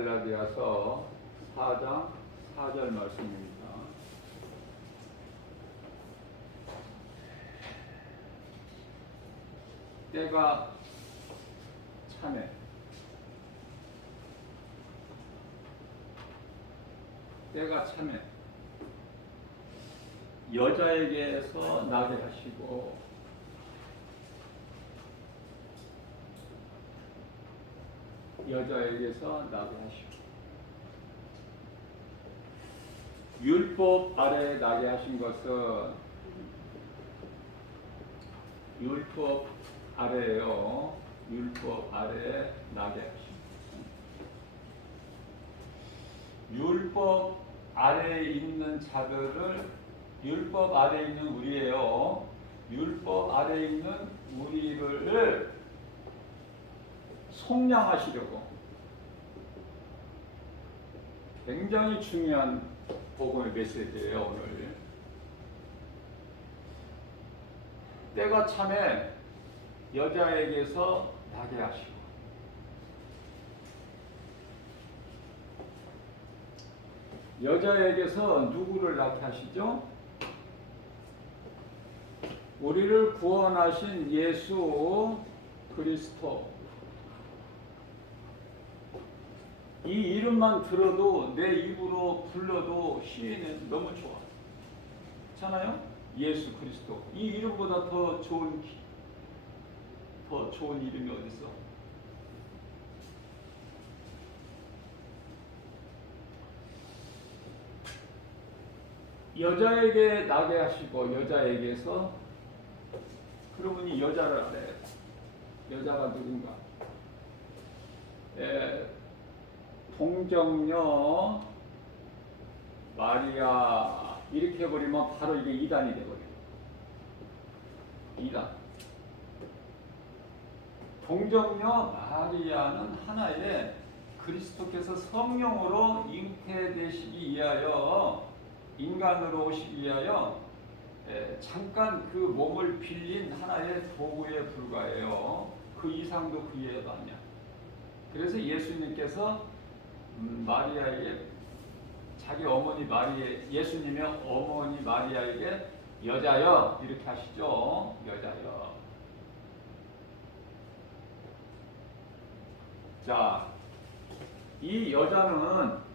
갈라디아서 4장 4절 말씀입니다. 때가 차네. 때가 차네. 여자에게서 나게 하시고 여자에게서 나게 하시고 율법 아래 나게 하신 것은 율법 아래요. 율법 아래 나게 하시고 율법 아래에 있는 자들을 율법 아래에 있는 우리예요. 율법 아래에 있는 우리를 속량하시려고 굉장히 중요한 복음의 메시지예요. 오늘 때가 참에 여자에게서 나게 하시고 여자에게서 누구를 낳게 하시죠? 우리를 구원하신 예수 그리스도. 이 이름만 들어도 내 입으로 불러도 시인은 너무 좋아. 그렇잖아요? 예수 그리스도. 이 이름보다 더 좋은 이름이 어디 있어? 여자에게 나게 하시고 여자에게서 그러면 이 여자를 알아야 돼. 여자가 누군가? 동정녀 마리아 이렇게 해버리면 바로 이게 이단이 돼버려요. 이단. 동정녀 마리아는 하나의 그리스도께서 성령으로 잉태되시기 위하여 인간으로 오시기 위하여 잠깐 그 몸을 빌린 하나의 도구에 불과해요. 그 이상도 그 이하도 아니야. 그래서 예수님께서 마리아에게 자기 어머니 예수님의 어머니 마리아에게 여자여 이렇게 하시죠. 여자여. 자, 이 여자는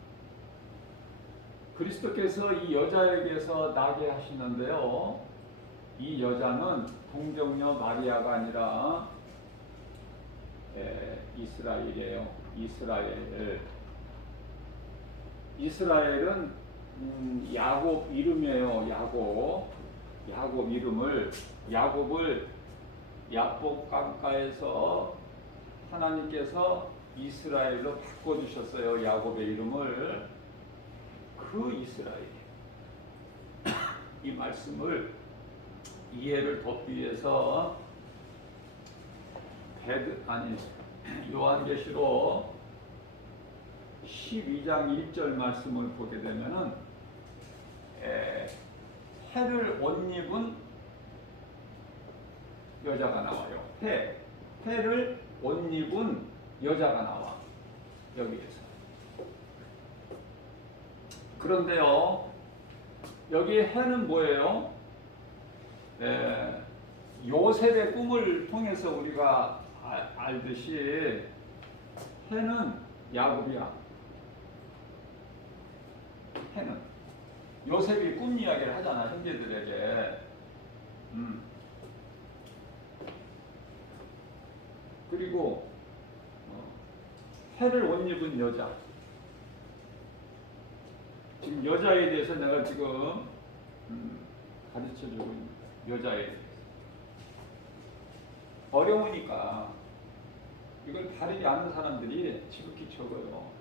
그리스도께서 이 여자에게서 나게 하시는데요. 이 여자는 동정녀 마리아가 아니라 이스라엘이에요. 이스라엘은 야곱 이름이에요. 야곱 이름을 야곱을 야복 강가에서 하나님께서 이스라엘로 바꿔주셨어요. 야곱의 이름을. 그 이스라엘. 이 말씀을 이해를 돕기 위해서 요한계시록 12장 1절 말씀을 보게 되면은 해를 옷 입은 여자가 나와요. 해를 옷 입은 여자가 나와. 여기에서. 그런데요, 여기 해는 뭐예요? 요셉의 꿈을 통해서 우리가 알듯이 해는 야곱이야. 해는 요셉이 꿈 이야기를 하잖아, 형제들에게. 그리고 해를 옷 입은 여자. 지금 여자에 대해서 내가 지금 가르쳐주고 있는 여자에 대해서 어려우니까 이걸 바르지 않은 사람들이 지극히 적어요.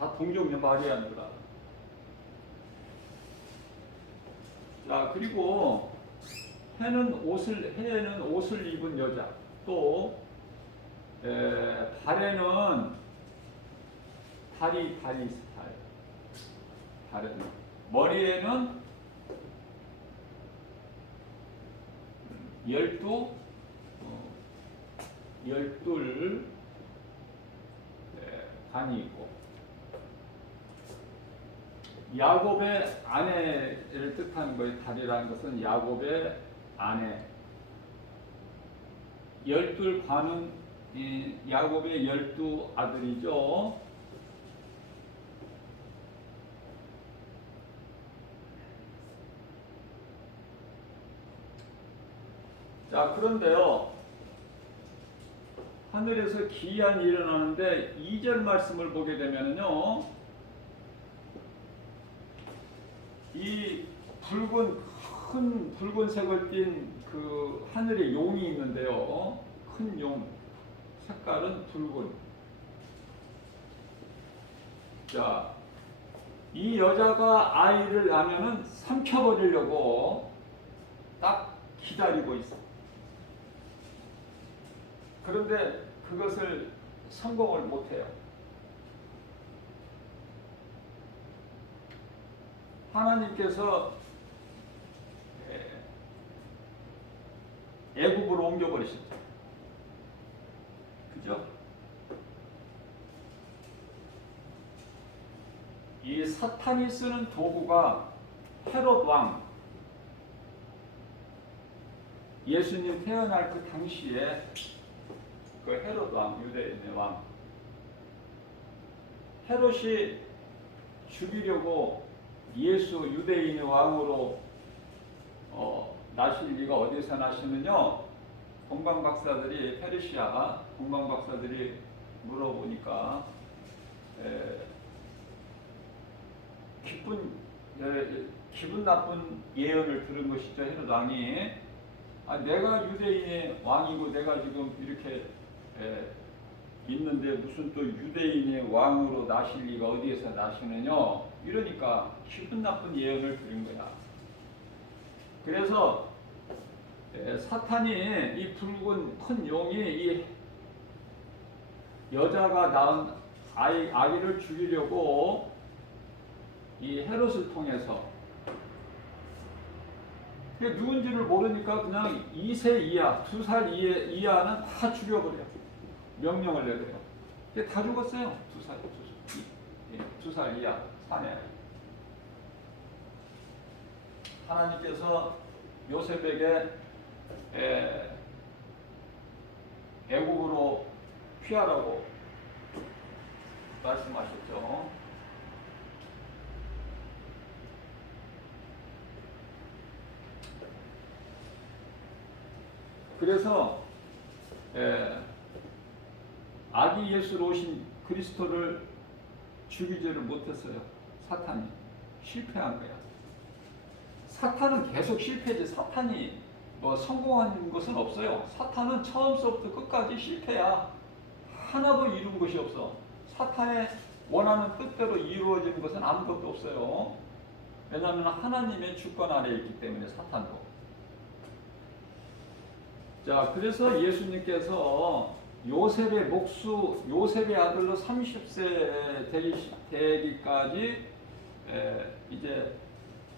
다 동정녀 마리아인 줄 알아. 자, 그리고 해는 옷을 입은 여자. 또 발에는 다리 스타일. 다른 머리에는 12 관이 있고 야곱의 아내를 뜻하는 거예요. 달이라는 것은 야곱의 아내. 12관은 야곱의 12아들이죠. 자, 그런데요, 하늘에서 기이한 일이 일어나는데 2절 말씀을 보게 되면요, 이 큰 붉은색을 띤 그 하늘에 용이 있는데요, 큰 용, 색깔은 붉은. 자, 이 여자가 아이를 낳으면은 삼켜버리려고 딱 기다리고 있어. 그런데 그것을 성공을 못해요. 하나님께서 애굽으로 옮겨버리셨죠. 그죠? 이 사탄이 쓰는 도구가 헤롯 왕, 예수님 태어날 그 당시에 그 헤롯 왕, 유대인의 왕, 헤롯이 죽이려고 예수 유대인의 왕으로 나실 리가 어디서 나시면요, 동방박사들이, 페르시아 동방박사들이 물어보니까 기분 나쁜 예언을 들은 것이죠. 헤롯 왕이, 내가 유대인의 왕이고 내가 지금 이렇게 있는데 무슨 또 유대인의 왕으로 나실 리가 어디에서 나시느냐, 이러니까 기분 나쁜 예언을 들은 거야. 그래서 사탄이, 이 붉은 큰 용이 이 여자가 낳은 아기를 죽이려고 이 헤롯을 통해서, 누군지를 모르니까 그냥 2세 이하, 2살 이하는 다 죽여버려. 명령을 내려요. 다 죽었어요. 2살 이하 사내. 하나님께서 요셉에게 애국으로 피하라고 말씀하셨죠. 그래서 아기 예수로 오신 그리스도를 죽이지를 못했어요. 사탄이 실패한 거야. 사탄은 계속 실패지. 사탄이 뭐 성공한 것은 없어요. 사탄은 처음부터 끝까지 실패야. 하나도 이룬 것이 없어. 사탄의 원하는 뜻대로 이루어지는 것은 아무것도 없어요. 왜냐하면 하나님의 주권 아래에 있기 때문에, 사탄도. 자, 그래서 예수님께서 요셉의 요셉의 아들로 30세 되기까지 이제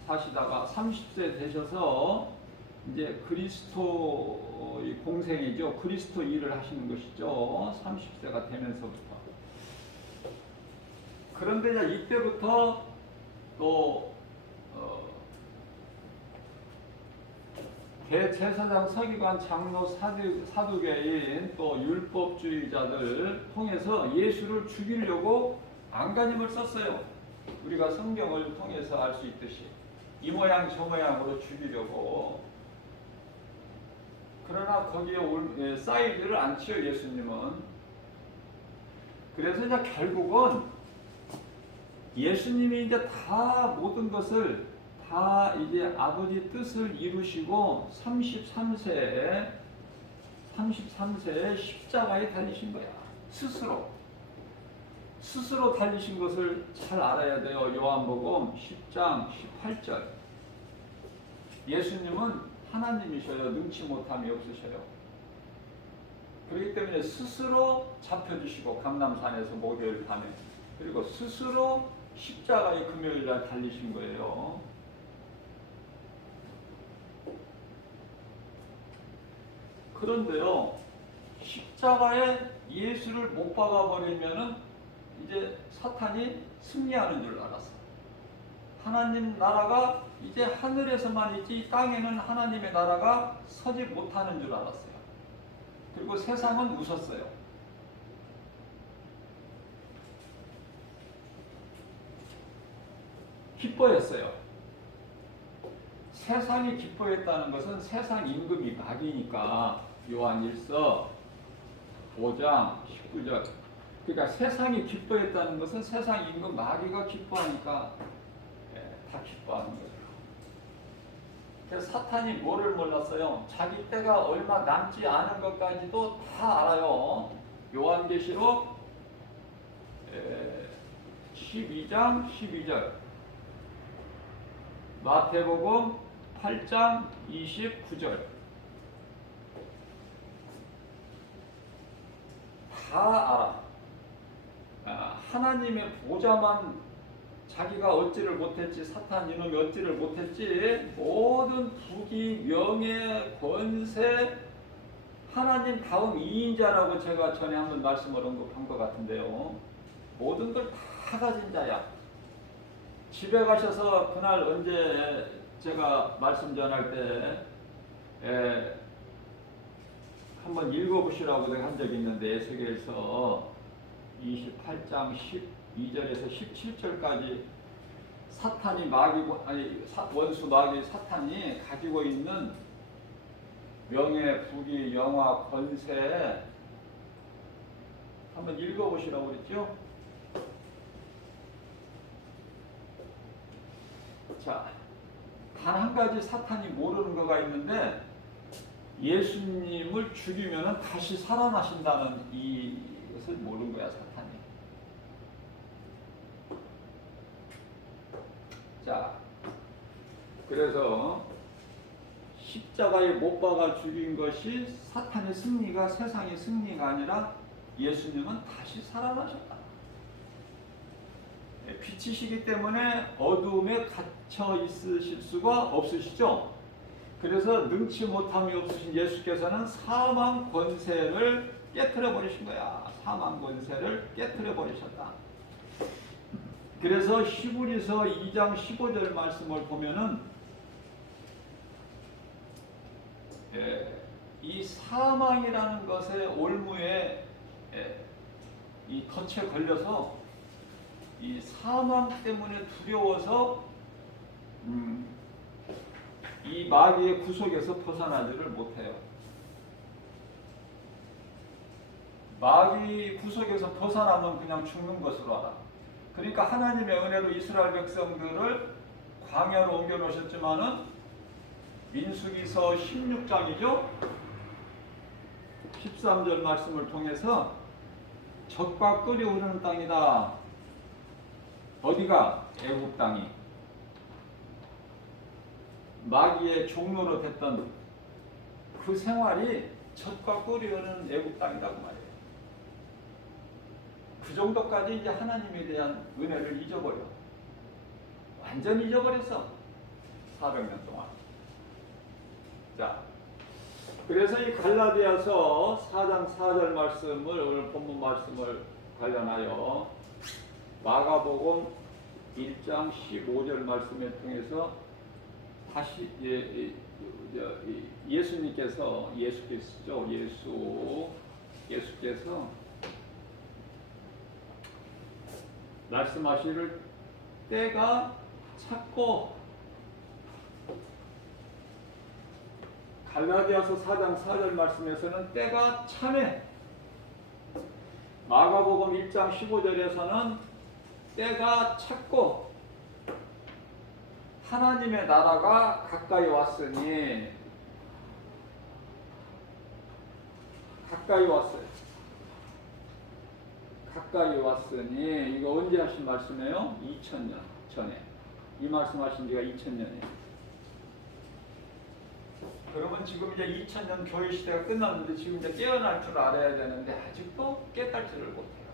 사시다가 30세 되셔서 이제 그리스도의 공생이죠. 그리스도 일을 하시는 것이죠. 30세가 되면서부터. 그런데 이때부터 또 대제사장, 서기관, 장로, 사두개인, 또 율법주의자들 통해서 예수를 죽이려고 안간힘을 썼어요. 우리가 성경을 통해서 알 수 있듯이 이 모양 저 모양으로 죽이려고. 그러나 거기에 쌓이지를 않지요, 예수님은. 그래서 이제 결국은 예수님이 이제 다 모든 것을 다 이제 아버지 뜻을 이루시고 33세에 십자가에 달리신 거야. 스스로 달리신 것을 잘 알아야 돼요. 요한복음 10장 18절. 예수님은 하나님이셔요. 능치 못함이 없으셔요. 그렇기 때문에 스스로 잡혀주시고, 감람산에서 목요일 밤에, 그리고 스스로 십자가의 금요일날 달리신 거예요. 그런데요, 십자가에 예수를 못 박아버리면은 이제 사탄이 승리하는 줄 알았어. 하나님 나라가 이제 하늘에서만 있지 땅에는 하나님의 나라가 서지 못하는 줄 알았어요. 그리고 세상은 웃었어요. 기뻐했어요. 세상이 기뻐했다는 것은 세상 임금이 마귀니까. 요한일서 5장 19절. 그러니까 세상이 기뻐했다는 것은 세상 임금 마귀가 기뻐하니까 다 기뻐하는 거예요. 그래서 사탄이 뭐를 몰랐어요? 자기 때가 얼마 남지 않은 것까지도 다 알아요. 요한계시록 12장 12절, 마태복음 8장 29절 다 알아. 하나님의 보좌만 자기가 얻지를 못했지, 사탄 이놈이 얻지를 못했지, 모든 부귀, 명예, 권세, 하나님 다음 2인자라고 제가 전에 한번 말씀을 언급한 것 같은데요. 모든 걸 다 가진 자야. 집에 가셔서 그날 언제 제가 말씀 전할 때 한번 읽어보시라고 내가 한 적이 있는데, 에스겔서 28장 12절에서 17절까지 사탄이 원수 마귀 사탄이 가지고 있는 명예, 부귀, 영화, 권세 한번 읽어보시라고 그랬죠. 자, 단 한 가지 사탄이 모르는 거가 있는데, 예수님을 죽이면 다시 살아나신다는 이것을 모르는 거야, 사탄이. 자, 그래서 십자가에 못 박아 죽인 것이 사탄의 승리가, 세상의 승리가 아니라 예수님은 다시 살아나셨다. 빛이시기 때문에 어두움에 갇혀 있으실 수가 없으시죠. 그래서 능치 못함이 없으신 예수께서는 사망 권세를 깨트려 버리신 거야. 사망 권세를 깨트려 버리셨다. 그래서 히브리서 2장 15절 말씀을 보면은 이 사망이라는 것의 올무에 이 덫에 걸려서 이 사망 때문에 두려워서 이 마귀의 구속에서 벗어나지를 못해요. 마귀 구속에서 벗어나면 그냥 죽는 것으로 알아. 그러니까 하나님의 은혜로 이스라엘 백성들을 광야로 옮겨 놓으셨지만은 민수기서 16장이죠. 13절 말씀을 통해서 젖과 끓이 흐르는 땅이다. 어디가? 애굽 땅이. 마귀의 종로로 됐던 그 생활이 젖과 꿀이 흐르는 애굽 땅이라고 말이에요. 그 정도까지 이제 하나님에 대한 은혜를 잊어버려. 완전히 잊어버렸어. 400년 동안. 자, 그래서 이 갈라디아서 4장 4절 말씀을, 오늘 본문 말씀을 관련하여 마가복음 1장 15절 말씀을 통해서 다시 예수께서 말씀하시를 때가 찼고, 갈라디아서 4장 4절 말씀에서는 때가 차네. 마가복음 1장 15절에서는 때가 찼고 하나님의 나라가 가까이 왔으니, 가까이 왔어요. 가까이 왔으니, 이거 언제 하신 말씀이에요? 2000년 전에. 이 말씀하신 지가 2000년이에요. 그러면 지금 이제 2000년 교회 시대가 끝났는데 지금 이제 깨어날 줄 알아야 되는데 아직도 깨달지를 못해요.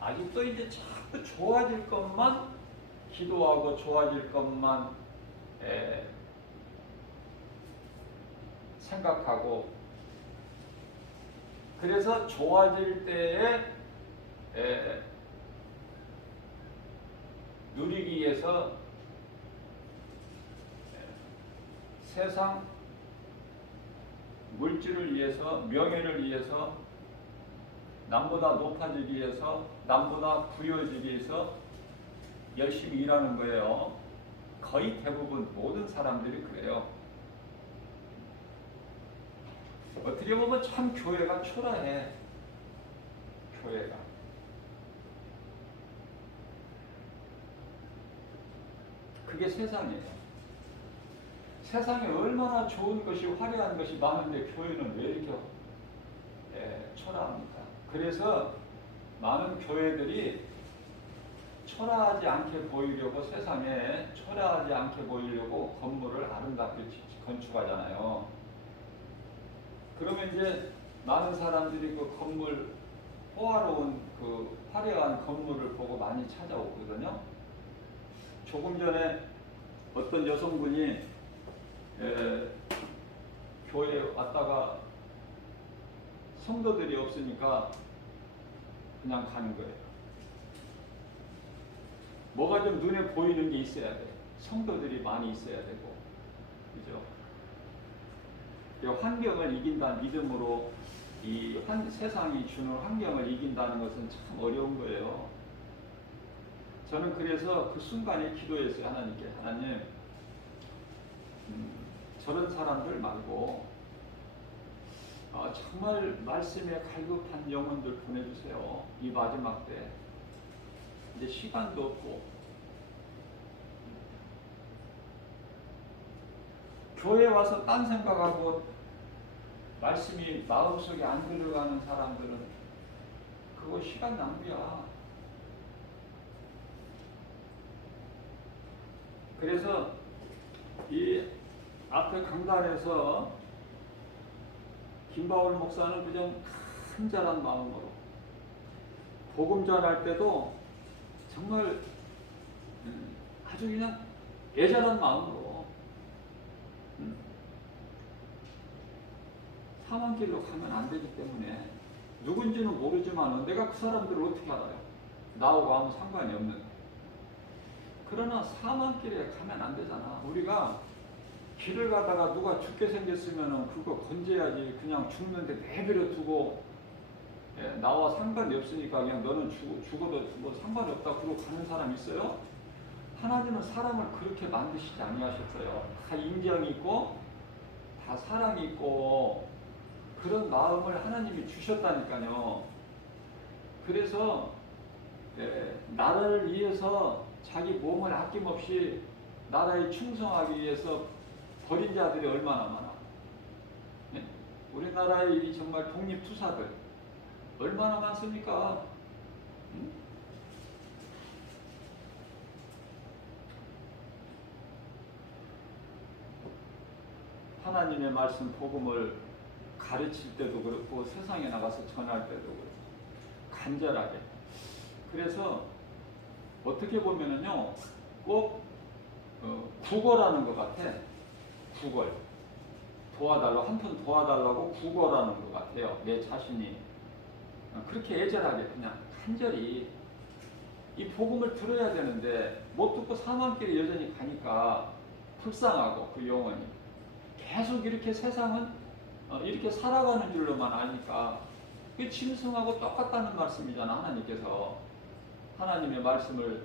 아직도 이제 자꾸 좋아질 것만 기도하고 좋아질 것만 생각하고, 그래서 좋아질 때에 누리기 위해서 세상 물질을 위해서, 명예를 위해서, 남보다 높아지기 위해서, 남보다 부유해지기 위해서 열심히 일하는 거예요. 거의 대부분 모든 사람들이 그래요. 어떻게 보면 참 교회가 초라해. 교회가. 그게 세상이에요. 세상에 얼마나 좋은 것이, 화려한 것이 많은데 교회는 왜 이렇게 초라합니까? 그래서 많은 교회들이 초라하지 않게 보이려고, 세상에 초라하지 않게 보이려고 건물을 아름답게 건축하잖아요. 그러면 이제 많은 사람들이 그 건물, 호화로운 그 화려한 건물을 보고 많이 찾아오거든요. 조금 전에 어떤 여성분이 교회에 왔다가 성도들이 없으니까 그냥 가는 거예요. 뭐가 좀 눈에 보이는 게 있어야 돼. 성도들이 많이 있어야 되고, 그죠? 환경을 이긴다는 믿음으로 이 세상이 주는 환경을 이긴다는 것은 참 어려운 거예요. 저는 그래서 그 순간에 기도했어요. 하나님께. 하나님, 저런 사람들 말고 정말 말씀에 갈급한 영혼들 보내주세요. 이 마지막 때. 이제 시간도 없고, 교회 와서 딴 생각하고 말씀이 마음속에 안 들어가는 사람들은 그거 시간 낭비야. 그래서 이 앞에 강단에서 김바울 목사는 그냥 간절한 마음으로 복음 전할 때도 정말 아주 그냥 애절한 마음으로 사망 길로 가면 안 되기 때문에, 누군지는 모르지만 내가 그 사람들을 어떻게 알아요? 나하고 아무 상관이 없는데. 그러나 사망 길에 가면 안 되잖아. 우리가 길을 가다가 누가 죽게 생겼으면 그거 건져야지. 그냥 죽는데 내버려 두고 나와 상관이 없으니까 그냥 너는 죽어도 뭐 상관이 없다 그러고 가는 사람 있어요? 하나님은 사람을 그렇게 만드시지 아니하셨어요. 다 인정이 있고 다 사랑이 있고 그런 마음을 하나님이 주셨다니까요. 그래서 나라를 위해서 자기 몸을 아낌없이 나라에 충성하기 위해서 버린 자들이 얼마나 많아. 네? 우리나라의 정말 독립투사들 얼마나 많습니까? 응? 하나님의 말씀 복음을 가르칠 때도 그렇고 세상에 나가서 전할 때도 그렇고 간절하게. 그래서 어떻게 보면은요, 꼭 구걸하는 것 같아. 구걸. 도와달라고, 한 푼 도와달라고 구걸하는 것 같아요. 내 자신이. 그렇게 애절하게 그냥 간절히 이 복음을 들어야 되는데 못 듣고 사망길에 여전히 가니까 불쌍하고, 그 영혼이 계속 이렇게 세상은 이렇게 살아가는 줄로만 아니까 그게 짐승하고 똑같다는 말씀이잖아. 하나님께서 하나님의 말씀을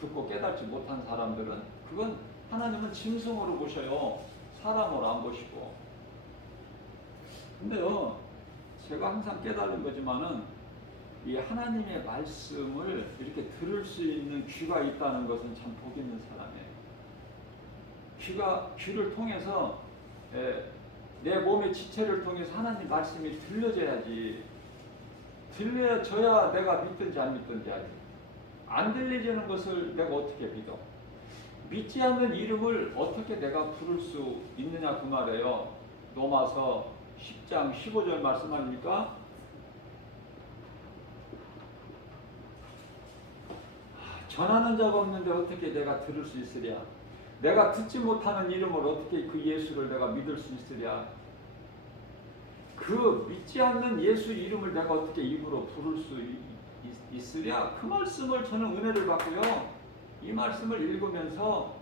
듣고 깨닫지 못한 사람들은, 그건 하나님은 짐승으로 보셔요. 사람으로 안 보시고. 근데요, 제가 항상 깨달은 거지만은 이 하나님의 말씀을 이렇게 들을 수 있는 귀가 있다는 것은 참 복 있는 사람이에요. 귀를 통해서 내 몸의 지체를 통해서 하나님 말씀이 들려져야지. 들려져야 내가 믿든지 안 믿든지 알지. 안 들려지는 것을 내가 어떻게 믿어? 믿지 않는 이름을 어떻게 내가 부를 수 있느냐 그 말이에요. 로마서 10장 15절 말씀 아닙니까? 전하는 자가 없는데 어떻게 내가 들을 수 있으랴? 내가 듣지 못하는 이름을 어떻게 그 예수를 내가 믿을 수 있으랴? 그 믿지 않는 예수 이름을 내가 어떻게 입으로 부를 수 있으랴? 그 말씀을 저는 은혜를 받고요. 이 말씀을 읽으면서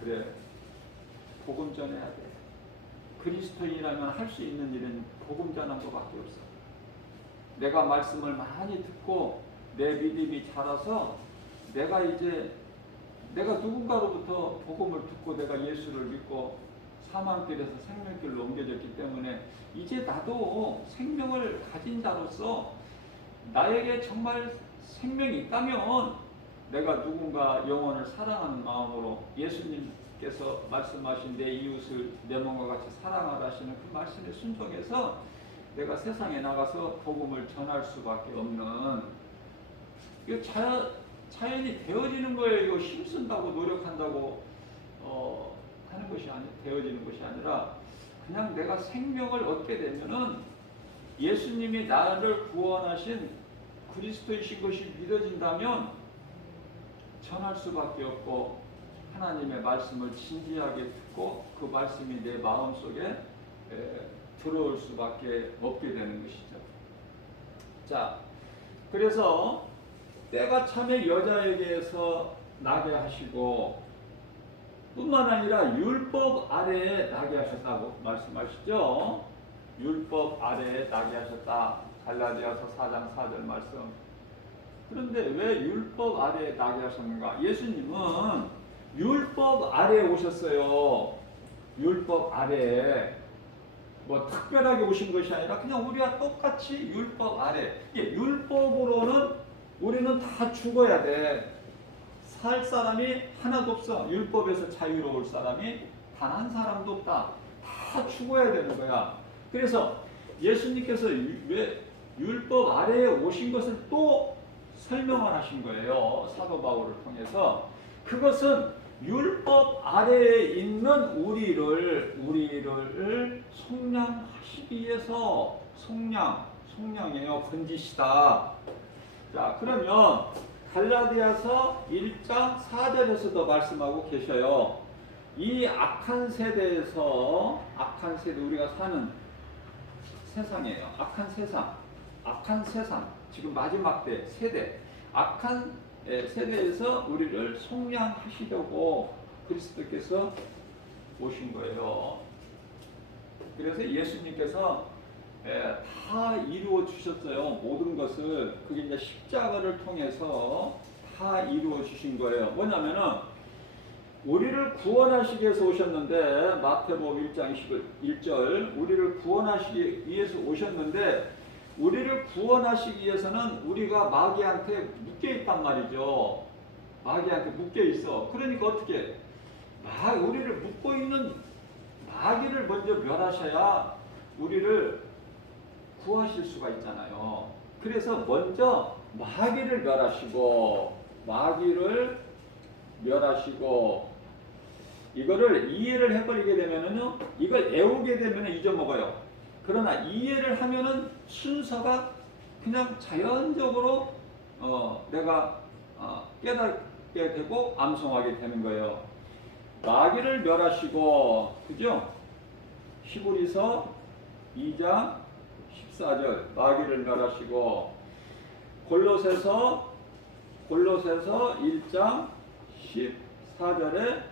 그래, 복음 전해야 돼. 그리스도인이라면 할 수 있는 일은 복음 전하는 것밖에 없어. 내가 말씀을 많이 듣고 내 믿음이 자라서 내가 누군가로부터 복음을 듣고 내가 예수를 믿고 사망길에서 생명길로 옮겨졌기 때문에 이제 나도 생명을 가진 자로서 나에게 정말 생명이 있다면 내가 누군가 영혼을 사랑하는 마음으로 예수님께서 말씀하신 내 이웃을 내 몸과 같이 사랑하라 하시는 그 말씀에 순종해서 내가 세상에 나가서 복음을 전할 수밖에 없는, 이거 자연이 되어지는 거예요. 이거 힘쓴다고 노력한다고 하는 것이 되어지는 것이 아니라 그냥 내가 생명을 얻게 되면은 예수님이 나를 구원하신 그리스도이신 것이 믿어진다면 전할 수밖에 없고 하나님의 말씀을 진지하게 듣고 그 말씀이 내 마음속에 들어올 수밖에 없게 되는 것이죠. 자, 그래서 때가 참에 여자에게서 나게 하시고 뿐만 아니라 율법 아래에 나게 하셨다고 말씀하시죠. 율법 아래에 나게 하셨다. 갈라디아서 4장 4절 말씀. 그런데 왜 율법 아래에 나게 하셨는가? 예수님은 율법 아래에 오셨어요. 율법 아래에. 뭐 특별하게 오신 것이 아니라 그냥 우리와 똑같이 율법 아래. 율법으로는 우리는 다 죽어야 돼. 살 사람이 하나도 없어. 율법에서 자유로울 사람이 단 한 사람도 없다. 다 죽어야 되는 거야. 그래서 예수님께서 왜 율법 아래에 오신 것을 또 설명을 하신 거예요. 사도 바울을 통해서. 그것은 율법 아래에 있는 우리를 속량하시기 위해서 속량이에요. 건지시다. 자, 그러면 갈라디아서 1장 4절에서도 말씀하고 계셔요. 이 악한 세대 우리가 사는 세상이에요. 악한 세상, 지금 마지막 때 세대, 악한 세대에서 우리를 속량하시려고 그리스도께서 오신 거예요. 그래서 예수님께서 다 이루어 주셨어요. 모든 것을. 그게 이제 십자가를 통해서 다 이루어 주신 거예요. 뭐냐면은 우리를 구원하시기 위해서 오셨는데, 마태복음 1장 1절, 우리를 구원하시기 위해서 오셨는데, 우리를 구원하시기 위해서는 우리가 마귀한테 묶여 있단 말이죠. 마귀한테 묶여 있어. 그러니까 어떻게? 우리를 묶고 있는 마귀를 먼저 멸하셔야 우리를 구하실 수가 있잖아요. 그래서 먼저 마귀를 멸하시고 이거를 이해를 해버리게 되면은요, 이걸 애우게 되면 잊어먹어요. 그러나 이해를 하면은 순서가 그냥 자연적으로 내가 깨닫게 되고 암송하게 되는 거예요. 마귀를 멸하시고, 그죠? 히브리서 2장 14절 마귀를 멸하시고, 골로새서 1장 14절에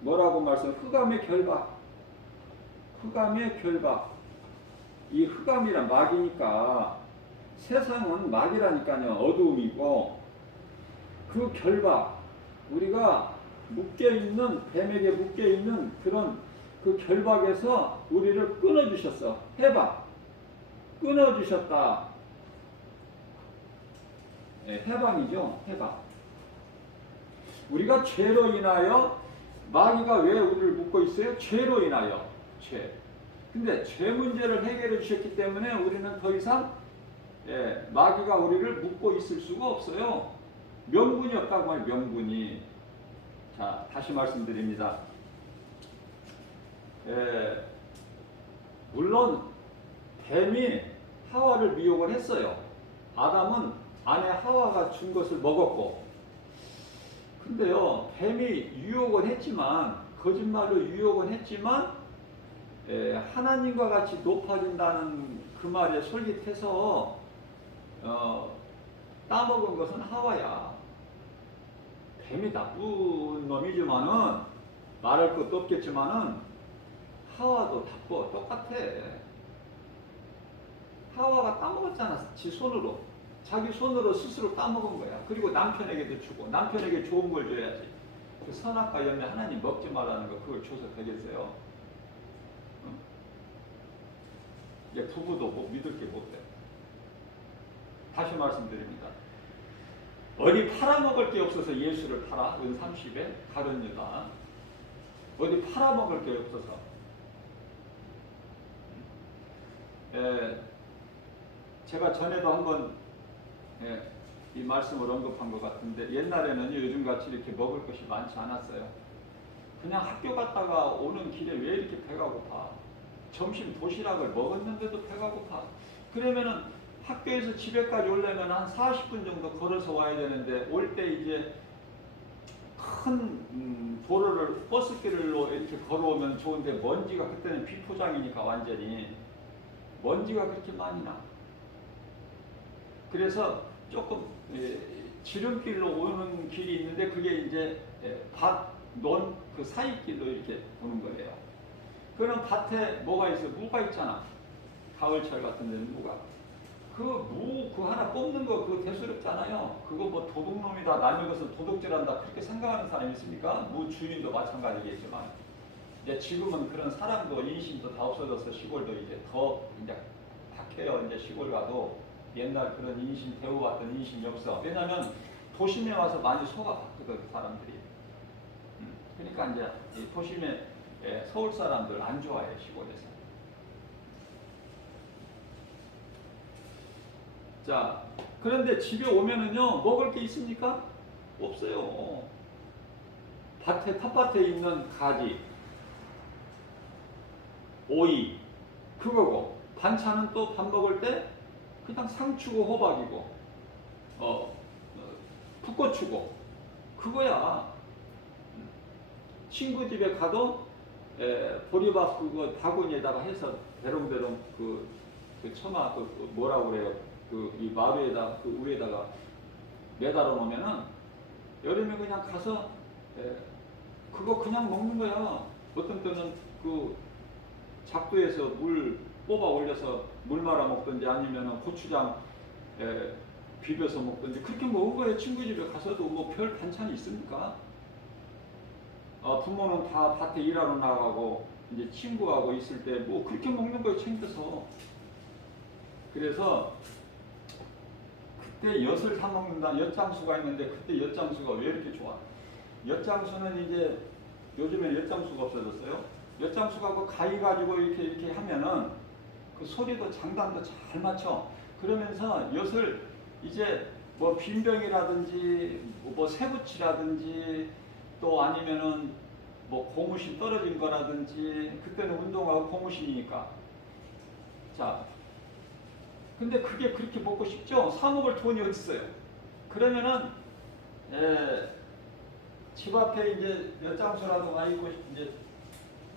뭐라고 흑암의 결박. 이 흑암이란 마귀니까, 세상은 마귀라니까요. 어두움이고, 그 결박, 우리가 묶여있는, 뱀에게 묶여있는 그런 그 결박에서 우리를 끊어주셨어. 끊어주셨다. 해방이죠. 해방. 우리가 죄로 인하여, 마귀가 왜 우리를 묶고 있어요? 죄로 인하여. 근데 죄 문제를 해결해 주셨기 때문에 우리는 더 이상 마귀가 우리를 묶고 있을 수가 없어요. 명분이 없다고 말이에요. 명분이. 자, 다시 말씀드립니다. 물론 뱀이 하와를 미혹을 했어요. 아담은 아내 하와가 준 것을 먹었고, 근데요, 뱀이 유혹을 했지만, 거짓말로 유혹은 했지만, 하나님과 같이 높아진다는 그 말에 솔깃해서 따먹은 것은 하와야. 뱀이 나쁜 놈이지만은 말할 것도 없겠지만은 하와도 나빠. 똑같아. 하와가 따먹었잖아. 지 손으로. 자기 손으로 스스로 따먹은 거야. 그리고 남편에게도 주고 남편에게 좋은 걸 줘야지. 그 선악과 열매 하나님 먹지 말라는 거 그걸 줘서 되겠어요? 응? 이제 부부도 뭐 믿을 게 못 돼. 다시 말씀드립니다. 어디 팔아먹을 게 없어서 예수를 팔아? 은 30에 다른 유다. 어디 팔아먹을 게 없어서. 제가 전에도 한번 이 말씀을 언급한 것 같은데 옛날에는 요즘같이 이렇게 먹을 것이 많지 않았어요. 그냥 학교 갔다가 오는 길에 왜 이렇게 배가 고파? 점심 도시락을 먹었는데도 배가 고파. 그러면은 학교에서 집에까지 오려면 한 40분 정도 걸어서 와야 되는데 올 때 이제 큰 도로를 버스길로 이렇게 걸어오면 좋은데 먼지가 그때는 비포장이니까 완전히 먼지가 그렇게 많이 나. 그래서 조금 지름길로 오는 길이 있는데 그게 이제 밭, 논 그 사이길로 이렇게 오는 거예요. 그럼 밭에 뭐가 있어? 무가 있잖아. 가을철 같은 데는 무가. 그 무 그 하나 뽑는 거 그거 대수롭잖아요. 그거 뭐 도둑놈이다 남의 것을 도둑질한다 그렇게 생각하는 사람이 있습니까? 무 주인도 마찬가지겠지만 이제 지금은 그런 사람도 인심도 다 없어져서 시골도 이제 더 이제 박해요. 이제 시골 가도 옛날 그런 인심 대우받던 인심이 없어. 왜냐하면 도심에 와서 많이 속아봤거든 사람들이. 그러니까 이제 이 도심에 서울 사람들 안 좋아해 시골에서. 자, 그런데 집에 오면은요 먹을 게 있습니까? 없어요. 밭에 텃밭에 있는 가지, 오이 그거고 반찬은 또 밥 먹을 때 그냥 상추고 호박이고 풋고추고 그거야. 친구 집에 가도 보리밥 그거 바구니에다가 해서 대롱대롱 그 처마 그 뭐라고 그래요? 그 이 마루에다 그 위에다가 매달아 놓으면은 여름에 그냥 가서 그거 그냥 먹는 거야. 어떤 때는 그 작두에서 물 뽑아 올려서 물 말아 먹든지 아니면 고추장 비벼서 먹든지 그렇게 먹은 거예요. 친구 집에 가서도 뭐 별 반찬이 있습니까? 부모는 다 밭에 일하러 나가고 이제 친구하고 있을 때 뭐 그렇게 먹는 거예요. 챙겨서. 그래서 그때 엿을 사 먹는다. 엿장수가 있는데 그때 엿장수가 왜 이렇게 좋아? 엿장수는 이제 요즘에 엿장수가 없어졌어요. 엿장수가 그 가위 가지고 이렇게 하면은 그 소리도 장단도 잘 맞춰. 그러면서 엿을 이제 뭐 빈병이라든지 뭐 새부치라든지 또 아니면은 뭐 고무신 떨어진 거라든지 그때는 운동하고 고무신이니까. 자, 근데 그게 그렇게 먹고 싶죠? 사 먹을 돈이 어디 있어요? 그러면은 집 앞에 이제 엿장수라도 많이 있고 이제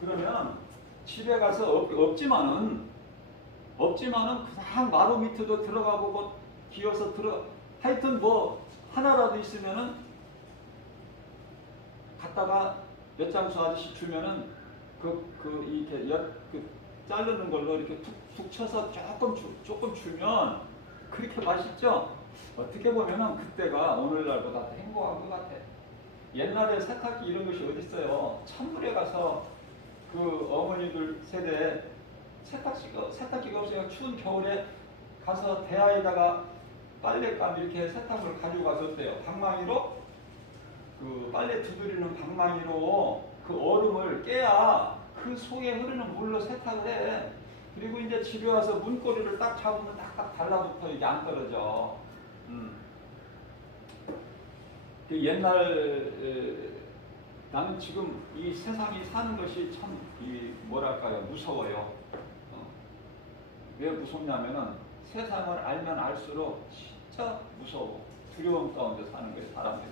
그러면 집에 가서 없지만은 그냥 마루 밑에도 들어가 보고 기어서 하여튼 뭐 하나라도 있으면은 갔다가 엿장수 아저씨 주면은 이렇게 자르는 걸로 이렇게 툭툭 쳐서 조금 주면 그렇게 맛있죠? 어떻게 보면은 그때가 오늘날보다 더 행복한 것 같아. 옛날에 세탁기 이런 것이 어디 있어요? 찬물에 가서 그 어머니들 세대 세탁기가 없으니까 추운 겨울에 가서 대야에다가 빨랫감 이렇게 세탁물 가지고 가서 어때요? 방망이로 그 빨래 두드리는 방망이로 그 얼음을 깨야 그 속에 흐르는 물로 세탁을 해. 그리고 이제 집에 와서 문고리를 딱 잡으면 딱딱 달라붙어. 이게 안 떨어져. 그 옛날 나는 지금 이 세상이 사는 것이 참 뭐랄까요 무서워요. 왜 무섭냐면은 세상을 알면 알수록 진짜 무서워. 두려움 가운데 사는 거예요 사람들이.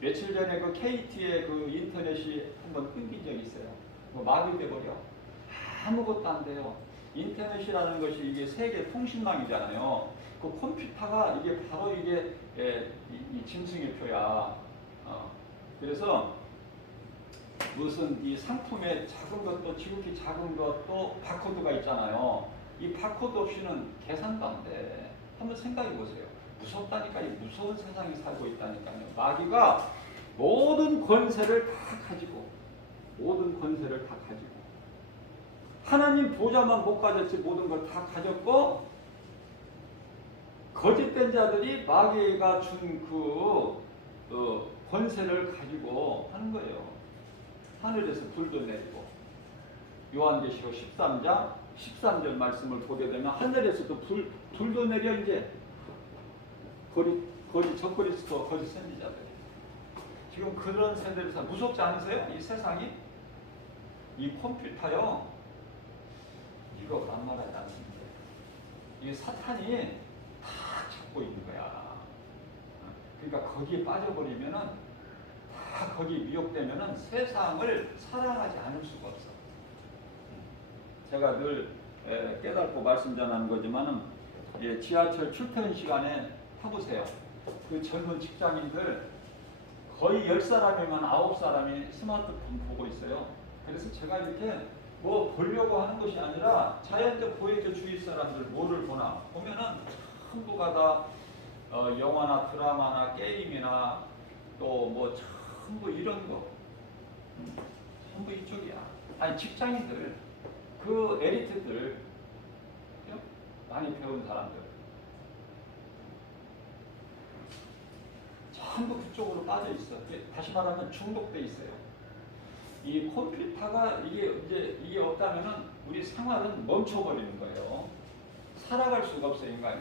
며칠 전에 그 KT의 그 인터넷이 한번 끊긴 적이 있어요. 뭐 마비돼 버려. 아무것도 안 돼요. 인터넷이라는 것이 이게 세계 통신망이잖아요. 그 컴퓨터가 이게 바로 이게 이 짐승의 표야. 그래서 무슨 이 상품의 작은 것도 지극히 작은 것도 바코드가 있잖아요. 이 바코드 없이는 계산도 안 돼. 한번 생각해 보세요. 무섭다니까요. 무서운 세상에 살고 있다니까요. 마귀가 모든 권세를 다 가지고 하나님 보좌만 못 가졌지 모든 걸 다 가졌고 거짓된 자들이 마귀가 준 그 권세를 가지고 하는 거예요. 하늘에서 불도 내리고 요한계시록 13장 13절 말씀을 보게 되면 하늘에서도 불도 내려 이제 거짓 적그리스도 거짓 선지자들 지금 그런 세대에서 무섭지 않으세요? 이 세상이 이 컴퓨터요 이거 만만하지 않습니다. 이 사탄이 다 잡고 있는 거야. 그러니까 거기에 빠져버리면은 다 거기에 미혹되면은 세상을 사랑하지 않을 수가 없어. 제가 늘 깨닫고 말씀 전하는 거지만은 지하철 출퇴근 시간에 타보세요. 그 젊은 직장인들 거의 10사람이면 9사람이 스마트폰 보고 있어요. 그래서 제가 이렇게 뭐 보려고 하는 것이 아니라 자연적 보이죠. 주위 사람들 뭐를 보나 보면은 전부가 다 영화나 드라마나 게임이나 또 뭐 전부 이런 거 전부 이쪽이야. 아니 직장인들 그 에리트들 많이 배운 사람들 전부 그쪽으로 빠져 있어. 다시 말하면 중독돼 있어요. 이 컴퓨터가 이게 없다면은 우리 생활은 멈춰버리는 거예요. 살아갈 수가 없어요, 인간이.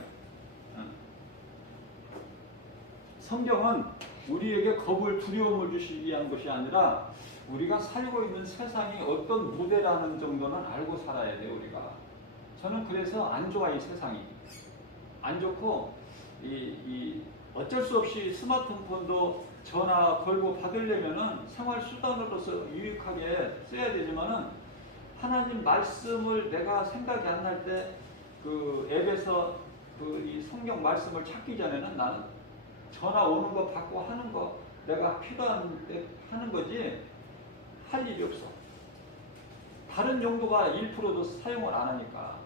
성경은 우리에게 겁을 두려움을 주시기 위한 것이 아니라 우리가 살고 있는 세상이 어떤 무대라는 정도는 알고 살아야 돼요, 우리가. 저는 그래서 안 좋아, 이 세상이. 안 좋고, 어쩔 수 없이 스마트폰도 전화 걸고 받으려면은 생활 수단으로서 유익하게 써야 되지만은 하나님 말씀을 내가 생각이 안 날 때 그 앱에서 이 성경 말씀을 찾기 전에는 나는 전화 오는 거 받고 하는 거 내가 필요한 때 하는 거지 할 일이 없어. 다른 용도가 1%도 사용을 안 하니까.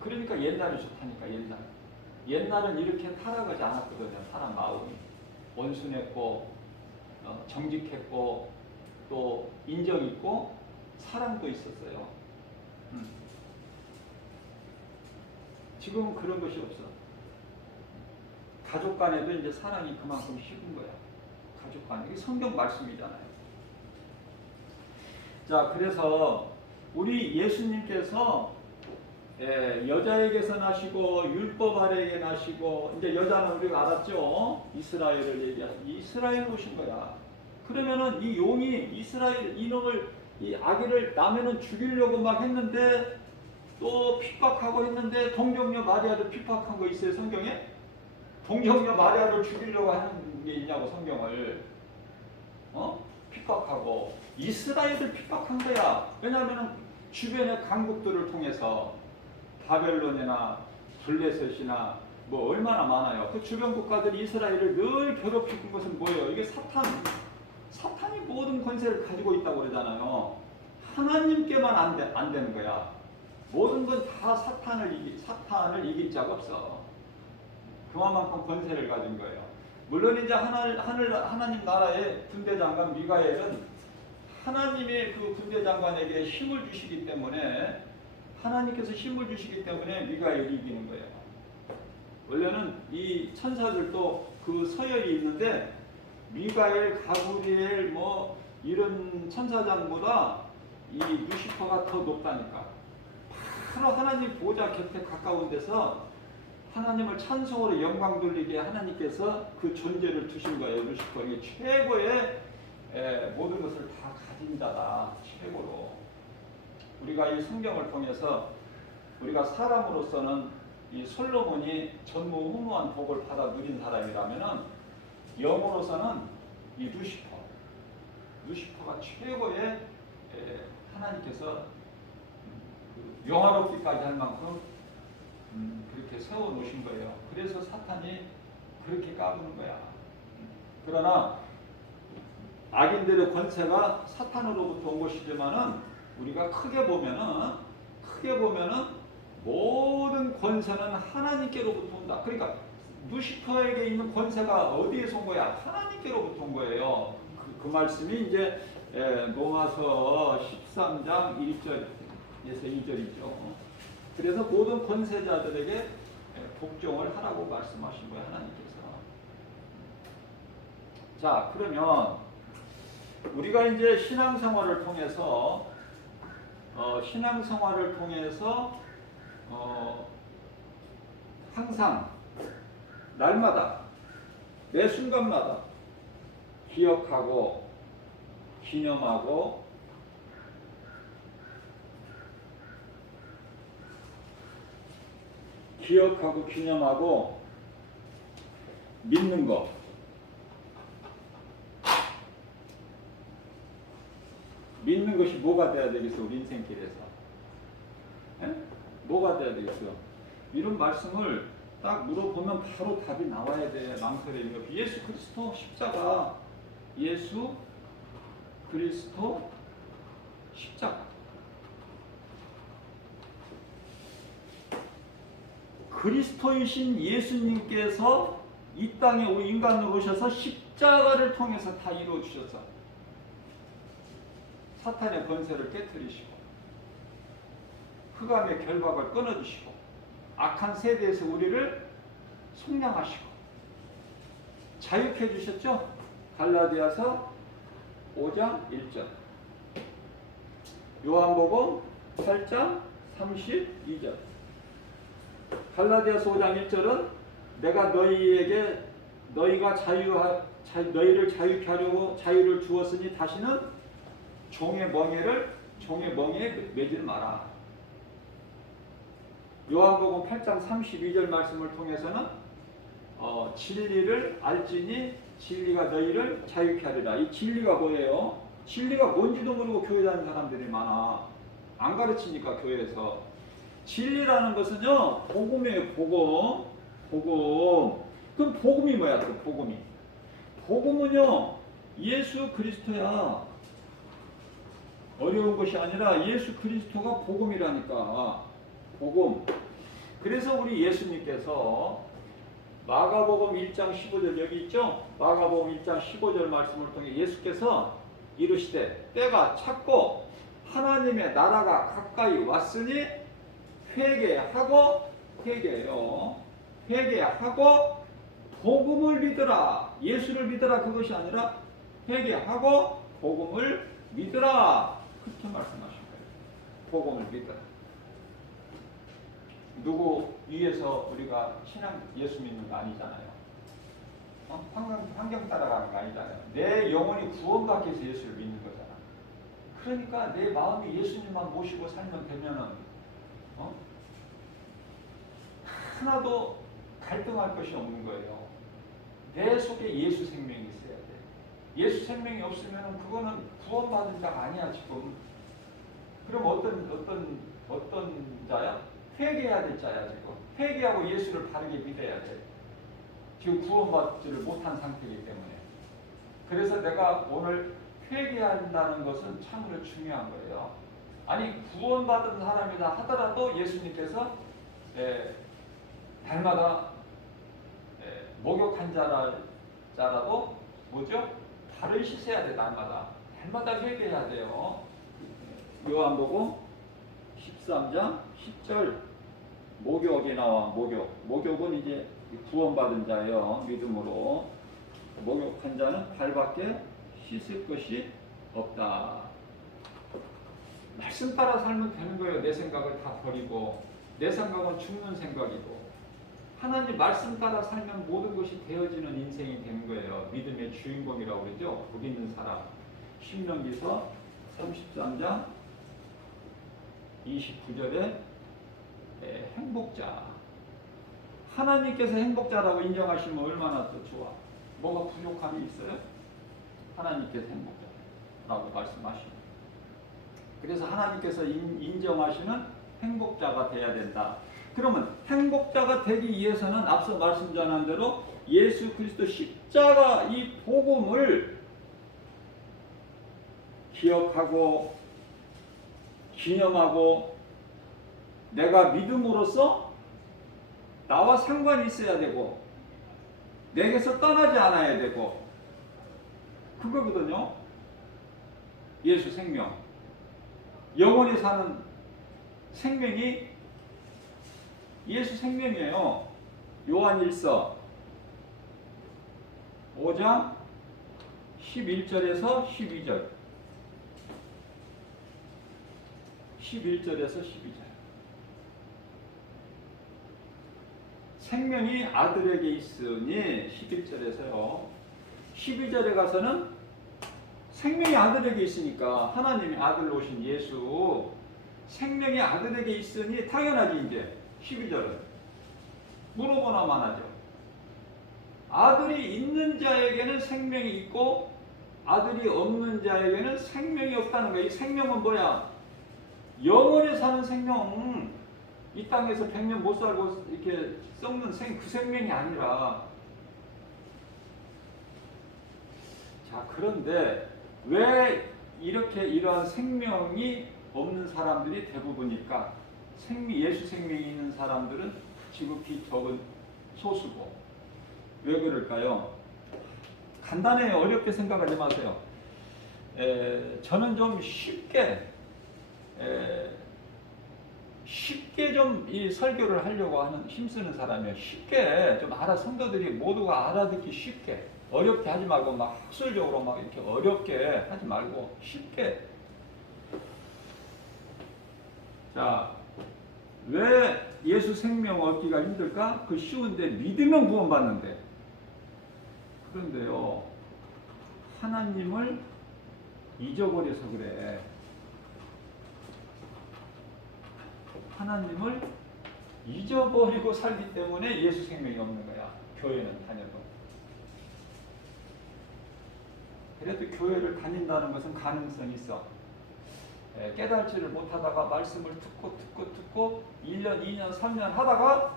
그러니까 옛날이 좋다니까. 옛날은 이렇게 타락하지 않았거든요. 사람 마음이 온순했고 정직했고 또 인정 있고 사랑도 있었어요. 지금은 그런 것이 없어. 가족 간에도 이제 사랑이 그만큼 식은 거야. 가족 간에. 이게 성경 말씀이잖아요. 자, 그래서 우리 예수님께서 여자에게서 나시고 율법 아래에 나시고 이제 여자는 우리가 알았죠. 이스라엘을 얘기하죠. 이스라엘 오신 거야. 그러면은 이 용이 이스라엘 이놈을 이 아기를 남에는 죽이려고 막 했는데 또 핍박하고 했는데 동정녀 마리아도 핍박한 거 있어요, 성경에? 동정녀 마리아를 죽이려고 하는 게 있냐고, 성경을. 핍박하고 이스라엘을 핍박한 거야. 왜냐하면 주변의 강국들을 통해서 바벨론이나 블레셋이나 뭐 얼마나 많아요. 그 주변 국가들이 이스라엘을 늘 괴롭히는 것은 뭐예요? 이게 사탄이 모든 권세를 가지고 있다고 그러잖아요. 하나님께만 안 되는 거야. 모든 건 다 사탄을 이길 자가 없어. 그만큼 권세를 가진 거예요. 물론 이제 하나님 나라의 군대장관 미가엘은 하나님의 그 군대장관에게 힘을 주시기 때문에 하나님께서 힘을 주시기 때문에 미가엘이 이기는 거예요. 원래는 이 천사들도 그 서열이 있는데 미가엘, 가브리엘 뭐 이런 천사장보다 이 루시퍼가 더 높다니까. 바로 하나님 보좌 곁에 가까운 데서 하나님을 찬송으로 영광 돌리게 하나님께서 그 존재를 두신 거예요. 루시퍼. 이게 최고의 모든 것을 다 가진 자다. 최고로. 우리가 이 성경을 통해서 우리가 사람으로서는 이 솔로몬이 전무후무한 복을 받아 누린 사람이라면은 영으로서는 이 루시퍼가 최고의 하나님께서 영화롭기까지 할 만큼 그렇게 세워놓으신 거예요. 그래서 사탄이 그렇게 까부는 거야. 그러나 악인들의 권세가 사탄으로부터 온 것이지만은 우리가 크게 보면은 모든 권세는 하나님께로부터 온다. 그러니까 루시퍼에게 있는 권세가 어디에서 온 거야? 하나님께로부터 온 거예요. 그 말씀이 이제 로마서 13장 1절에서 2절이죠. 그래서 모든 권세자들에게 복종을 하라고 말씀하신 거예요, 하나님께서. 자, 그러면 우리가 이제 신앙생활을 통해서 항상 날마다 매 순간마다 기억하고 기념하고 믿는 거. 믿는 것이 뭐가 돼야 되겠어? 우리 인생길에서. 에? 뭐가 돼야 되겠어요? 이런 말씀을 딱 물어보면 바로 답이 나와야 돼. 망설이는 거. 예수 그리스도 십자가. 예수 그리스도 십자가. 그리스도이신 예수님께서 이 땅에 우리 인간으로 오셔서 십자가를 통해서 다 이루어 주셨어. 사탄의 권세를 깨뜨리시고 흑암의 결박을 끊어주시고 악한 세대에서 우리를 속량하시고 자유케 해주셨죠? 갈라디아서 5장 1절, 요한복음 8장 32절. 갈라디아서 5장 1절은 내가 너희가 너희를 자유케 하려고 자유를 주었으니 다시는 종의 멍에에 매지 마라. 요한복음 8장 32절 말씀을 통해서는 진리를 알지니 진리가 너희를 자유케 하리라. 이 진리가 뭐예요? 진리가 뭔지도 모르고 교회 다니는 사람들이 많아. 안 가르치니까 교회에서. 진리라는 것은요, 복음이에요. 복음. 그럼 복음이 뭐야? 또 복음은요, 예수 그리스도야. 어려운 것이 아니라 예수 그리스도가 복음이라니까. 복음. 그래서 우리 예수님께서 마가복음 1장 15절 여기 있죠? 마가복음 1장 15절 말씀을 통해 예수께서 이르시되 때가 찼고 하나님의 나라가 가까이 왔으니 회개하고 복음을 믿으라. 예수를 믿으라 그것이 아니라 회개하고 복음을 믿으라. 그렇게 말씀하신 거예요. 복음을 믿으라. 누구 위해서 우리가 신앙 예수 믿는 거 아니잖아요. 환경 따라가는 거 아니잖아요. 내 영혼이 구원받기 위해서 예수를 믿는 거잖아. 그러니까 내 마음이 예수님만 모시고 살면 되면은 하나도 갈등할 것이 없는 거예요. 내 속에 예수 생명이 있어야 돼. 예수 생명이 없으면 그거는 구원받은 자가 아니야 지금. 그럼 어떤 자야? 회개해야 될 자야 지금. 회개하고 예수를 바르게 믿어야 돼. 지금 구원받지를 못한 상태이기 때문에. 그래서 내가 오늘 회개한다는 것은 참으로 중요한 거예요. 아니 구원받은 사람이다 하더라도 예수님께서 날마다 목욕한 자라도 뭐죠? 발을 씻어야 돼. 날마다 회개해야 돼요. 요한복음 13장 10절 목욕이 나와. 목욕은 이제 구원받은 자예요. 믿음으로. 목욕한 자는 발밖에 씻을 것이 없다. 말씀 따라 살면 되는 거예요. 내 생각을 다 버리고. 내 생각은 죽는 생각이고. 하나님 말씀 따라 살면 모든 것이 되어지는 인생이 되는 거예요. 믿음의 주인공이라고 그러죠. 복 있는 사람. 신명기서 33장 29절에 행복자. 하나님께서 행복자라고 인정하시면 얼마나 더 좋아. 뭐가 부족함이 있어요? 하나님께서 행복자라고 말씀하시면. 그래서 하나님께서 인정하시는 행복자가 돼야 된다. 그러면 행복자가 되기 위해서는 앞서 말씀 전한 대로 예수 그리스도 십자가 이 복음을 기억하고 기념하고 내가 믿음으로써 나와 상관이 있어야 되고 내게서 떠나지 않아야 되고 그거거든요. 예수 생명. 영원히 사는 생명이 예수 생명이에요. 요한일서 5장 11절에서 12절. 11절에서 12절. 생명이 아들에게 있으니 11절에서요. 12절에 가서는 생명이 아들에게 있으니까 하나님이 아들로 오신 예수 생명이 아들에게 있으니 당연하지 이제 12절은 물어보나만 하죠. 아들이 있는 자에게는 생명이 있고 아들이 없는 자에게는 생명이 없다는 거야. 이 생명은 뭐야? 영원히 사는 생명. 이 땅에서 100년 못 살고 이렇게 썩는 그 생명이 아니라. 자, 그런데 왜 이렇게 이러한 생명이 없는 사람들이 대부분일까? 예수 생명이 있는 사람들은 지극히 적은 소수고. 왜 그럴까요? 간단해요. 어렵게 생각하지 마세요. 저는 좀 쉽게 좀 이 설교를 하려고 힘쓰는 사람이에요. 쉽게 좀 성도들이 모두가 알아듣기 쉽게. 어렵게 하지 말고 막 학술적으로 막 이렇게 어렵게 하지 말고 쉽게. 자, 왜 예수 생명 얻기가 힘들까? 그 쉬운데 믿으면 구원받는데. 그런데요, 하나님을 잊어버려서 그래. 하나님을 잊어버리고 살기 때문에 예수 생명이 없는 거야. 교회는 다녀도. 그래도 교회를 다닌다는 것은 가능성이 있어. 깨달지를 못하다가 말씀을 듣고 1년, 2년, 3년 하다가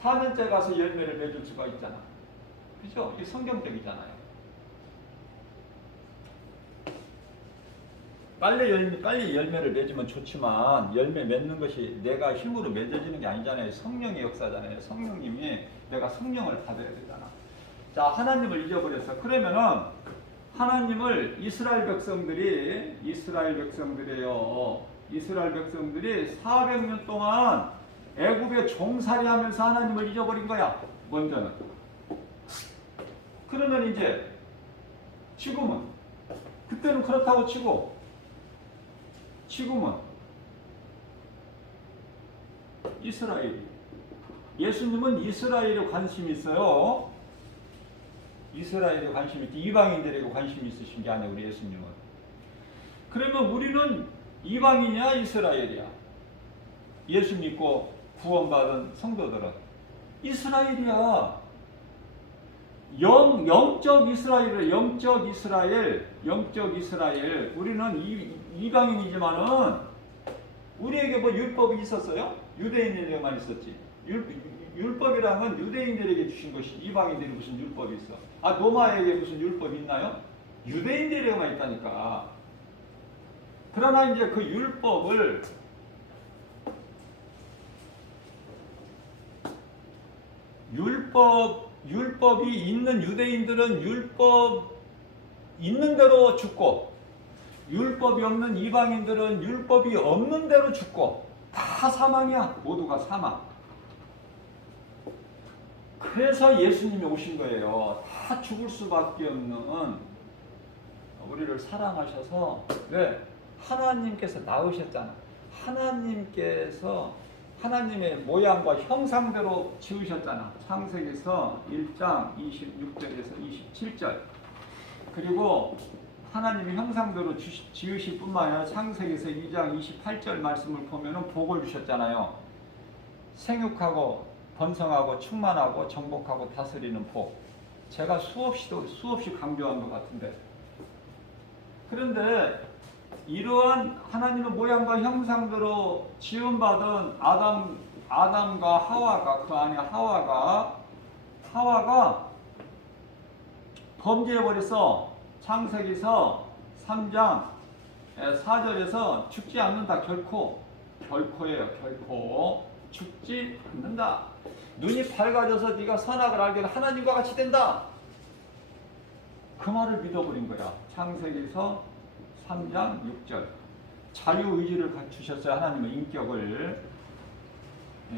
4년째 가서 열매를 맺을 수가 있잖아. 그죠? 이게 성경적이잖아요. 빨리 열매를 맺으면 좋지만 열매 맺는 것이 내가 힘으로 맺어지는 게 아니잖아요. 성령의 역사잖아요. 성령님이 내가 성령을 받아야 되잖아. 자, 하나님을 잊어버렸어. 그러면은 하나님을 이스라엘 백성들이에요. 이스라엘 백성들이 400년 동안 애굽에 종살이 하면서 하나님을 잊어버린 거야. 먼저는. 그러면 이제 지금은 그때는 그렇다고 치고 지금은 이스라엘. 예수님은 이스라엘에 관심이 있어요. 이스라엘에 관심이 있고 이방인들에게 관심이 있으신 게 아니에요. 우리 예수님은. 그러면 우리는 이방인이야 이스라엘이야? 예수 믿고 구원받은 성도들은 이스라엘이야. 영적 이스라엘. 우리는 이방인이지만은 우리에게 뭐 율법이 있었어요? 유대인에게만 있었지. 율법이란 건 유대인들에게 주신 것이 이방인들이 무슨 율법이 있어? 로마에게 무슨 율법이 있나요? 유대인들에게만 있다니까. 그러나 이제 그 율법이 있는 유대인들은 율법 있는 대로 죽고, 율법이 없는 이방인들은 율법이 없는 대로 죽고, 다 사망이야. 모두가 사망. 그래서 예수님이 오신 거예요. 다 죽을 수밖에 없는 우리를 사랑하셔서. 왜? 하나님께서 낳으셨잖아. 하나님께서 하나님의 모양과 형상대로 지으셨잖아. 창세기서 1장 26절에서 27절. 그리고 하나님의 형상대로 지으실 뿐만 아니라 창세기서 2장 28절 말씀을 보면 복을 주셨잖아요. 생육하고 번성하고 충만하고 정복하고 다스리는 복. 제가 수없이 강조한 것 같은데. 그런데 이러한 하나님의 모양과 형상대로 지음받은 아담과 하와가, 그 안에 하와가 하와가 범죄해버렸어. 창세기서 3장 4절에서 죽지 않는다. 결코예요. 결코 죽지 않는다. 눈이 밝아져서 네가 선악을 알게 하나님과 같이 된다. 그 말을 믿어버린 거야. 창세기서 3장 6절. 자유의지를 주셨어요. 하나님은 인격을.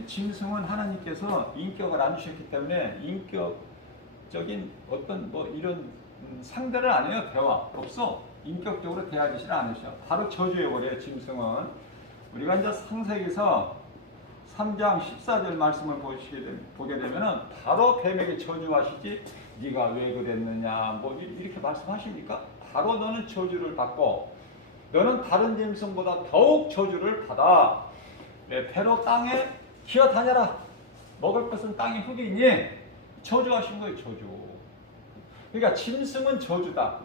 짐승은 하나님께서 인격을 안 주셨기 때문에 인격적인 어떤 뭐 이런 상대를 안 해요. 대화 없어. 인격적으로 대하지를 않으셔. 바로 저주해버려요. 짐승은. 우리가 이제 창세기서 3장 14절 말씀을 보게 되면은 바로 뱀에게 저주하시지. 네가 왜 그랬느냐 뭐 이렇게 말씀하시니까 바로 너는 저주를 받고 너는 다른 짐승보다 더욱 저주를 받아. 배로 땅에 기어다녀라. 먹을 것은 땅의 흙이니. 저주하신 거예요. 저주. 그러니까 짐승은 저주다.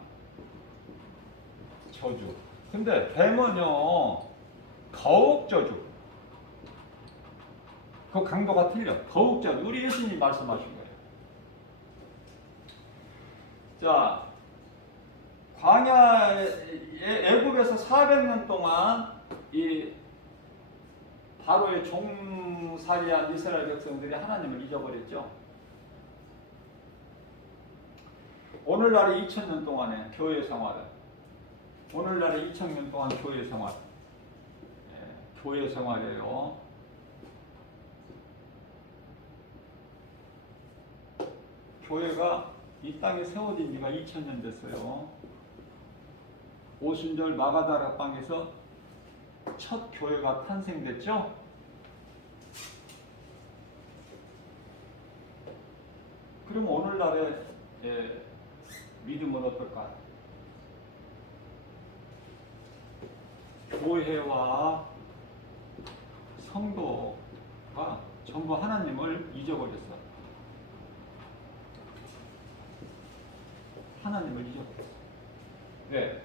저주. 근데 뱀은요 더욱 저주. 그 강도가 틀려. 더욱 저주. 우리 예수님이 말씀하신 거예요. 자, 광야에 애굽에서 400년 동안 이 바로의 종살이한 이스라엘 백성들이 하나님을 잊어버렸죠. 오늘날의 2000년 동안의 교회 생활은 오늘날의 2000년 동안 교회 생활 교회 생활이에요. 교회가 이 땅에 세워진 지가 2000년 됐어요. 오순절 마가다라 방에서 첫 교회가 탄생됐죠. 그럼 오늘날의 믿음은 어떨까요? 교회와 성도가 전부 하나님을 잊어버렸어. 하나님을 잊어버렸어. 왜?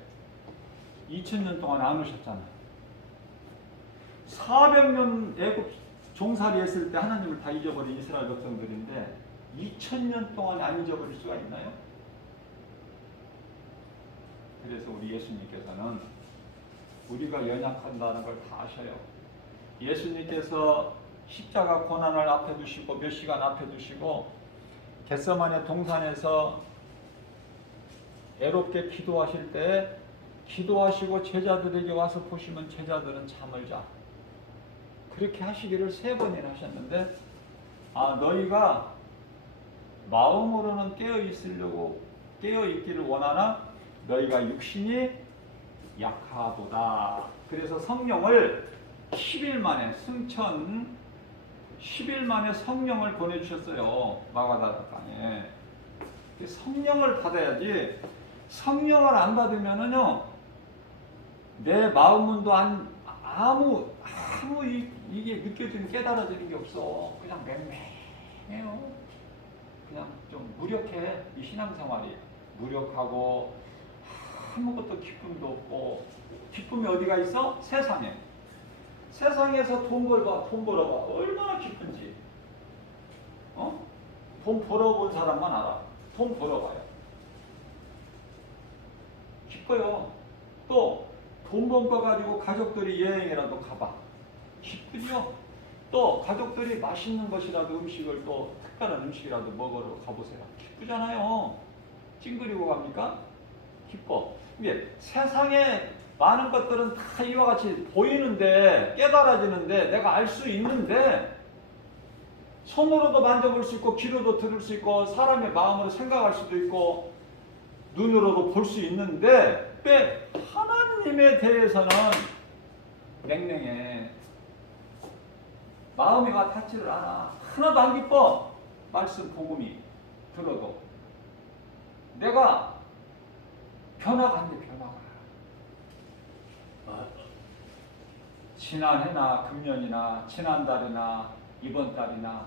2000년 동안 안 오셨잖아요. 400년 애굽 종살이 했을 때 하나님을 다 잊어버린 이스라엘 백성들인데 2000년 동안 안 잊어버릴 수가 있나요? 그래서 우리 예수님께서는 우리가 연약한다는 걸 다 아셔요. 예수님께서 십자가 고난을 앞에 두시고 몇 시간 앞에 두시고 겟세마네 동산에서 애롭게 기도하실 때 기도하시고 제자들에게 와서 보시면 제자들은 잠을 자. 그렇게 하시기를 3번이나 하셨는데 너희가 마음으로는 깨어있기를 원하나 너희가 육신이 약하도다. 그래서 성령을 10일 만에 10일 만에 성령을 보내주셨어요. 마가다라 땅에. 성령을 받아야지. 성령을 안 받으면은요 내 마음문도 아무 이게 느껴지는 깨달아지는 게 없어. 그냥 맹맹해요. 그냥 좀 무력해. 이 신앙생활이 무력하고 아무것도 기쁨도 없고. 기쁨이 어디가 있어? 세상에. 세상에서 돈 벌어봐. 얼마나 기쁜지. 돈 벌어본 사람만 알아. 돈 벌어봐요. 기뻐요. 또 돈 번 거 가지고 가족들이 여행이라도 가봐. 기쁘죠? 또 가족들이 맛있는 것이라도 음식을 또 특별한 음식이라도 먹으러 가보세요. 기쁘잖아요. 찡그리고 갑니까? 기뻐. 근데 세상에 많은 것들은 다 이와 같이 보이는데 깨달아지는데 내가 알 수 있는데 손으로도 만져볼 수 있고 귀로도 들을 수 있고 사람의 마음으로 생각할 수도 있고 눈으로도 볼 수 있는데 왜 하나님에 대해서는 맹맹해. 마음이 와닿지를 않아. 하나도 안 기뻐. 말씀 복음이 들어도 내가 변화가 안 돼. 변화가 지난해나 금년이나 지난달이나 이번 달이나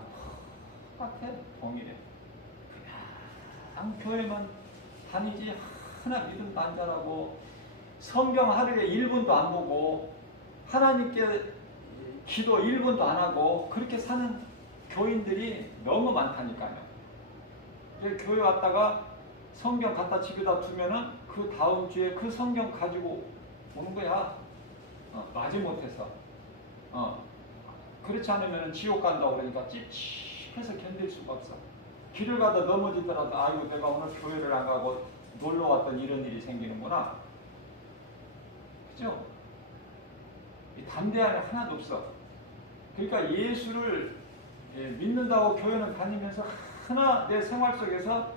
똑같아. 동일해. 그냥 교회만 다니지 하나 믿음도 안 자라고 성경 하루에 1분도 안 보고 하나님께 기도 1분도 안 하고 그렇게 사는 교인들이 너무 많다니까요. 교회 왔다가 성경 갖다 집에다 두면은 그 다음 주에 그 성경 가지고 오는 거야. 마지못해서. 그렇지 않으면 지옥 간다고 그러니까 찝찝해서 견딜 수가 없어. 길을 가다 넘어지더라도 아이고 내가 오늘 교회를 안 가고 놀러 왔던 이런 일이 생기는구나. 그죠? 담대함이 하나도 없어. 그러니까 예수를 믿는다고 교회는 다니면서 하나 내 생활 속에서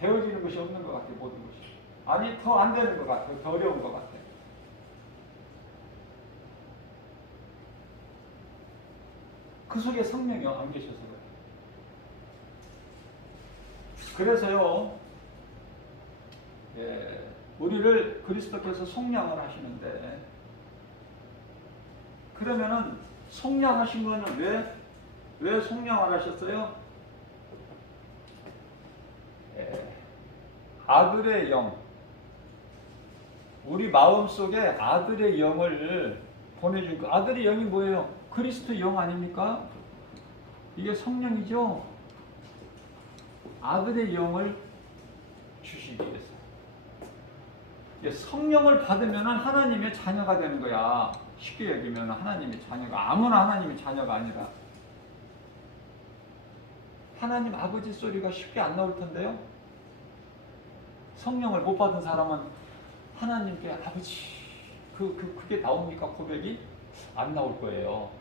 되어지는 것이 없는 것 같아. 모든 것이. 아니 더 안 되는 것 같아. 더 어려운 것 같아. 그 속에 성령이 안 계셔서 그래. 그래서요, 우리를 그리스도께서 속량을 하시는데, 그러면은 속량하신 거는 왜 속량을 하셨어요? 아들의 영, 우리 마음속에 아들의 영을 보내준 그 아들의 영이 뭐예요? 그리스도 영 아닙니까? 이게 성령이죠. 아들의 영을 주시기 위해서. 성령을 받으면 하나님의 자녀가 되는 거야. 쉽게 얘기하면 하나님의 자녀가, 아무나 하나님의 자녀가 아니라 하나님 아버지 소리가 쉽게 안 나올 텐데요. 성령을 못 받은 사람은 하나님께 아버지 그게 나옵니까? 고백이 안 나올 거예요.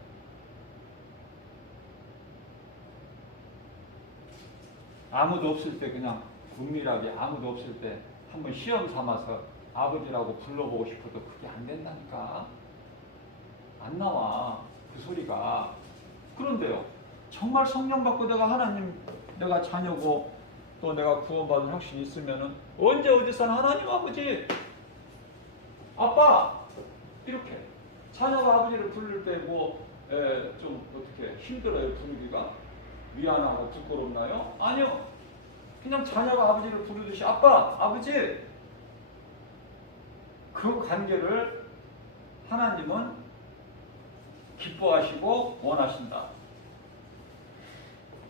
아무도 없을 때 그냥 은밀하게 아무도 없을 때 한번 시험 삼아서 아버지라고 불러보고 싶어도 그게 안 된다니까. 안 나와 그 소리가. 그런데요, 정말 성령 받고 내가 자녀고 또 내가 구원받은 확신이 있으면은 언제 어디서나 하나님 아버지 아빠 이렇게 자녀가 아버지를 부를 때 좀 어떻게 힘들어요? 부르기가 미안하고 부끄럽나요? 아니요. 그냥 자녀가 아버지를 부르듯이 아빠 아버지, 그 관계를 하나님은 기뻐하시고 원하신다.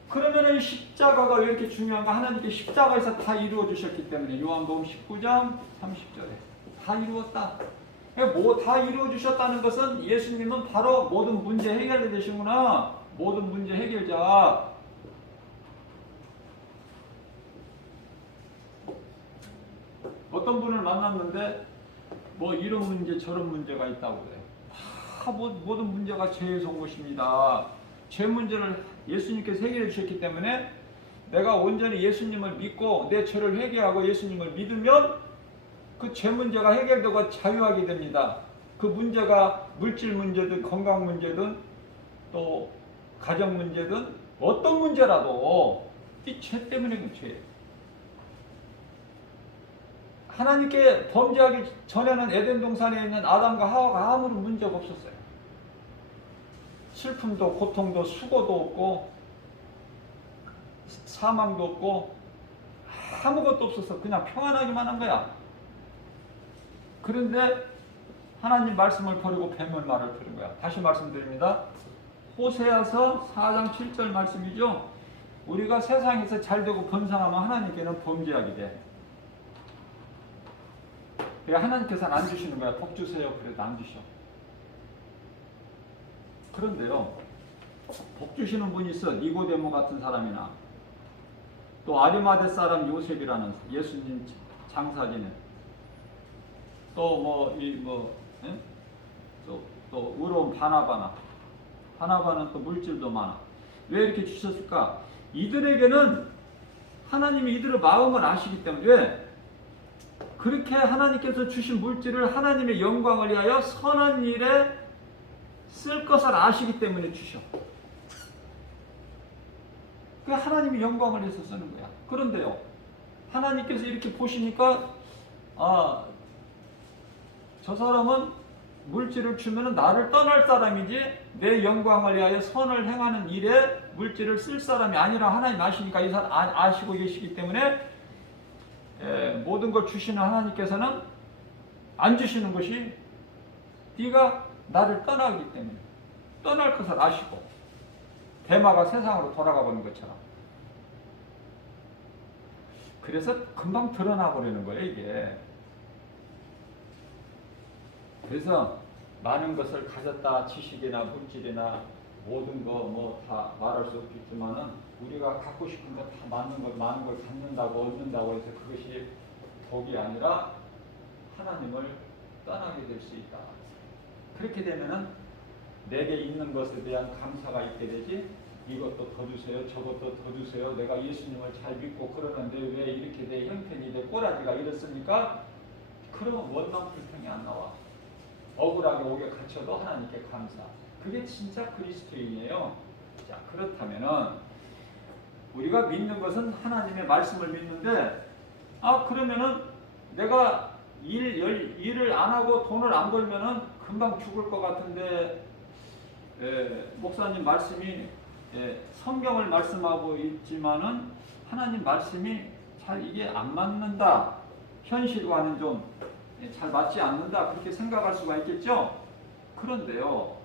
그러면 이 십자가가 왜 이렇게 중요한가? 하나님께 십자가에서 다 이루어 주셨기 때문에. 요한복음 19장 30절에 다 이루었다. 다 이루어 주셨다는 것은 예수님은 바로 모든 문제 해결자 되시구나. 모든 문제 해결자. 어떤 분을 만났는데 이런 문제 저런 문제가 있다고 그래요. 다 모든 문제가 죄에서 온 것입니다. 죄 문제를 예수님께서 해결해 주셨기 때문에 내가 온전히 예수님을 믿고 내 죄를 회개하고 예수님을 믿으면 그 죄 문제가 해결되고 자유하게 됩니다. 그 문제가 물질 문제든 건강 문제든 또 가정 문제든 어떤 문제라도 이 죄 때문에 그 죄예요. 하나님께 범죄하기 전에는 에덴 동산에 있는 아담과 하와가 아무런 문제가 없었어요. 슬픔도 고통도 수고도 없고 사망도 없고 아무것도 없어서 그냥 평안하기만 한 거야. 그런데 하나님 말씀을 버리고 뱀의 말을 들은 거야. 다시 말씀드립니다. 호세아서 4장 7절 말씀이죠. 우리가 세상에서 잘되고 번성하면 하나님께는 범죄하게 돼. 그러니까 하나님께서는 안 주시는 거야. 복 주세요. 그래도 안 주셔. 그런데요, 복 주시는 분이 있어. 니고데모 같은 사람이나 또 아리마대 사람 요셉이라는 예수님 장사지는 또 또 의로운 바나바는 또 물질도 많아. 왜 이렇게 주셨을까? 이들에게는 하나님이 이들의 마음을 아시기 때문에. 왜? 그렇게 하나님께서 주신 물질을 하나님의 영광을 위하여 선한 일에 쓸 것을 아시기 때문에 주셔. 그 하나님의 영광을 위해서 쓰는 거야. 그런데요, 하나님께서 이렇게 보시니까 저 사람은 물질을 주면 나를 떠날 사람이지 내 영광을 위하여 선을 행하는 일에 물질을 쓸 사람이 아니라 하나님 아시니까 이 사람 아시고 계시기 때문에 모든 걸 주시는 하나님께서는 안 주시는 것이 네가 나를 떠나기 때문에 떠날 것을 아시고 대마가 세상으로 돌아가 버린 것처럼 그래서 금방 드러나 버리는 거예요, 이게. 그래서 많은 것을 가졌다, 지식이나 물질이나 모든 거 뭐 다 말할 수 없겠지만은 우리가 갖고 싶은 거 다 많은 걸 갖는다고 얻는다고 해서 그것이 복이 아니라 하나님을 떠나게 될 수 있다. 그렇게 되면은 내게 있는 것에 대한 감사가 있게 되지. 이것도 더 주세요, 저것도 더 주세요. 내가 예수님을 잘 믿고 그러는데 왜 이렇게 내 형편이 내 꼬라지가 이렇습니까? 그러면 원망 불평이 안 나와. 억울하게 오게 갇혀도 하나님께 감사. 그게 진짜 그리스도인이에요. 자, 그렇다면은 우리가 믿는 것은 하나님의 말씀을 믿는데, 그러면은 내가 일을 안 하고 돈을 안 벌면은 금방 죽을 것 같은데, 목사님 말씀이 성경을 말씀하고 있지만은 하나님 말씀이 잘 이게 안 맞는다. 현실과는 좀 잘 맞지 않는다. 그렇게 생각할 수가 있겠죠. 그런데요,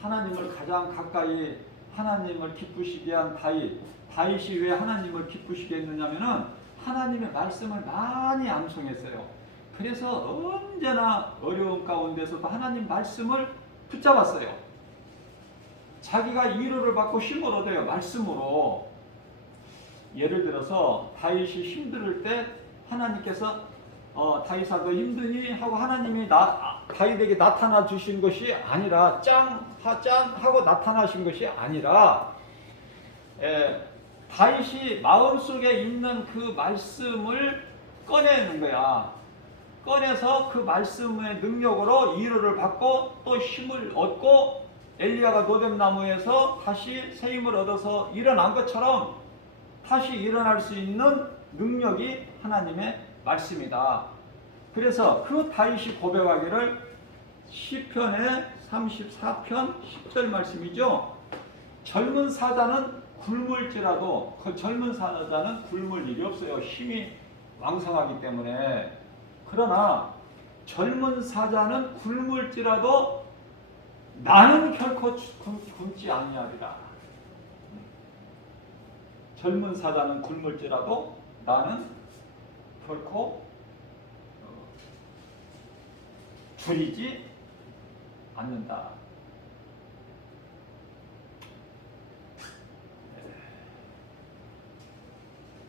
하나님을 가장 가까이 하나님을 기쁘시게 한 다윗이 왜 하나님을 기쁘시게 했느냐면은 하나님의 말씀을 많이 암송했어요. 그래서 언제나 어려운 가운데서도 하나님 말씀을 붙잡았어요. 자기가 위로를 받고 힘을 얻어요, 말씀으로. 예를 들어서 다윗이 힘들 때 하나님께서 다윗아 너 힘드니? 하고 하나님이 다윗에게 나타나 주신 것이 아니라 짱 하고 나타나신 것이 아니라 다윗이 마음속에 있는 그 말씀을 꺼내는 거야. 꺼내서 그 말씀의 능력으로 위로를 받고 또 힘을 얻고 엘리야가 노뎀나무에서 다시 새 힘을 얻어서 일어난 것처럼 다시 일어날 수 있는 능력이 하나님의 말씀이다. 그래서 그 다윗이 고백하기를 시편의 34편 10절 말씀이죠. 젊은 사자는 굶을지라도 그 젊은 사자는 굶을 일이 없어요. 힘이 왕성하기 때문에. 그러나 젊은 사자는 굶을지라도 나는 결코 굶지 아니하리라. 젊은 사자는 굶을지라도 나는 결코 줄이지 않는다.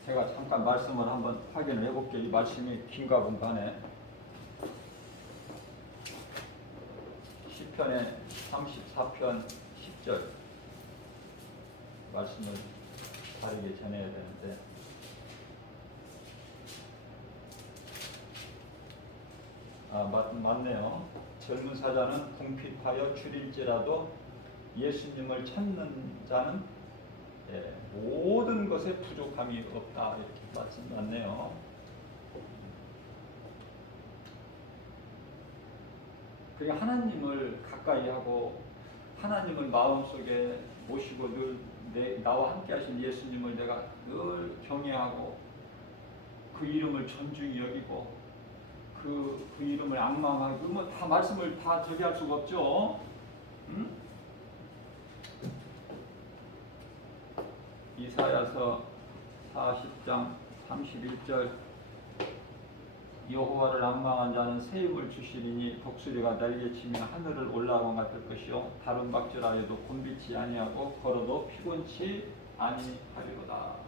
제가 잠깐 말씀을 한번 확인을 해볼게요. 이 말씀이 긴가 본가네. 시편의 34편 10절 말씀을 다르게 전해야 되는데, 맞네요. 젊은 사자는 궁핍하여 줄일지라도 예수님을 찾는 자는 모든 것에 부족함이 없다. 이렇게 말씀 맞네요. 그러니까 하나님을 가까이 하고 하나님을 마음속에 모시고 늘 나와 함께 하신 예수님을 내가 늘 경외하고 그 이름을 존중히 여기고 그 이름을 앙망하고 뭐 다 말씀을 다 저기할 수가 없죠. 이사야서 40장 31절 여호와를 앙망한 자는 새 힘을 주시리니 독수리가 날개치며 하늘을 올라간 같을 것이요 다른 박질하여도 곤비치 아니하고 걸어도 피곤치 아니하리로다.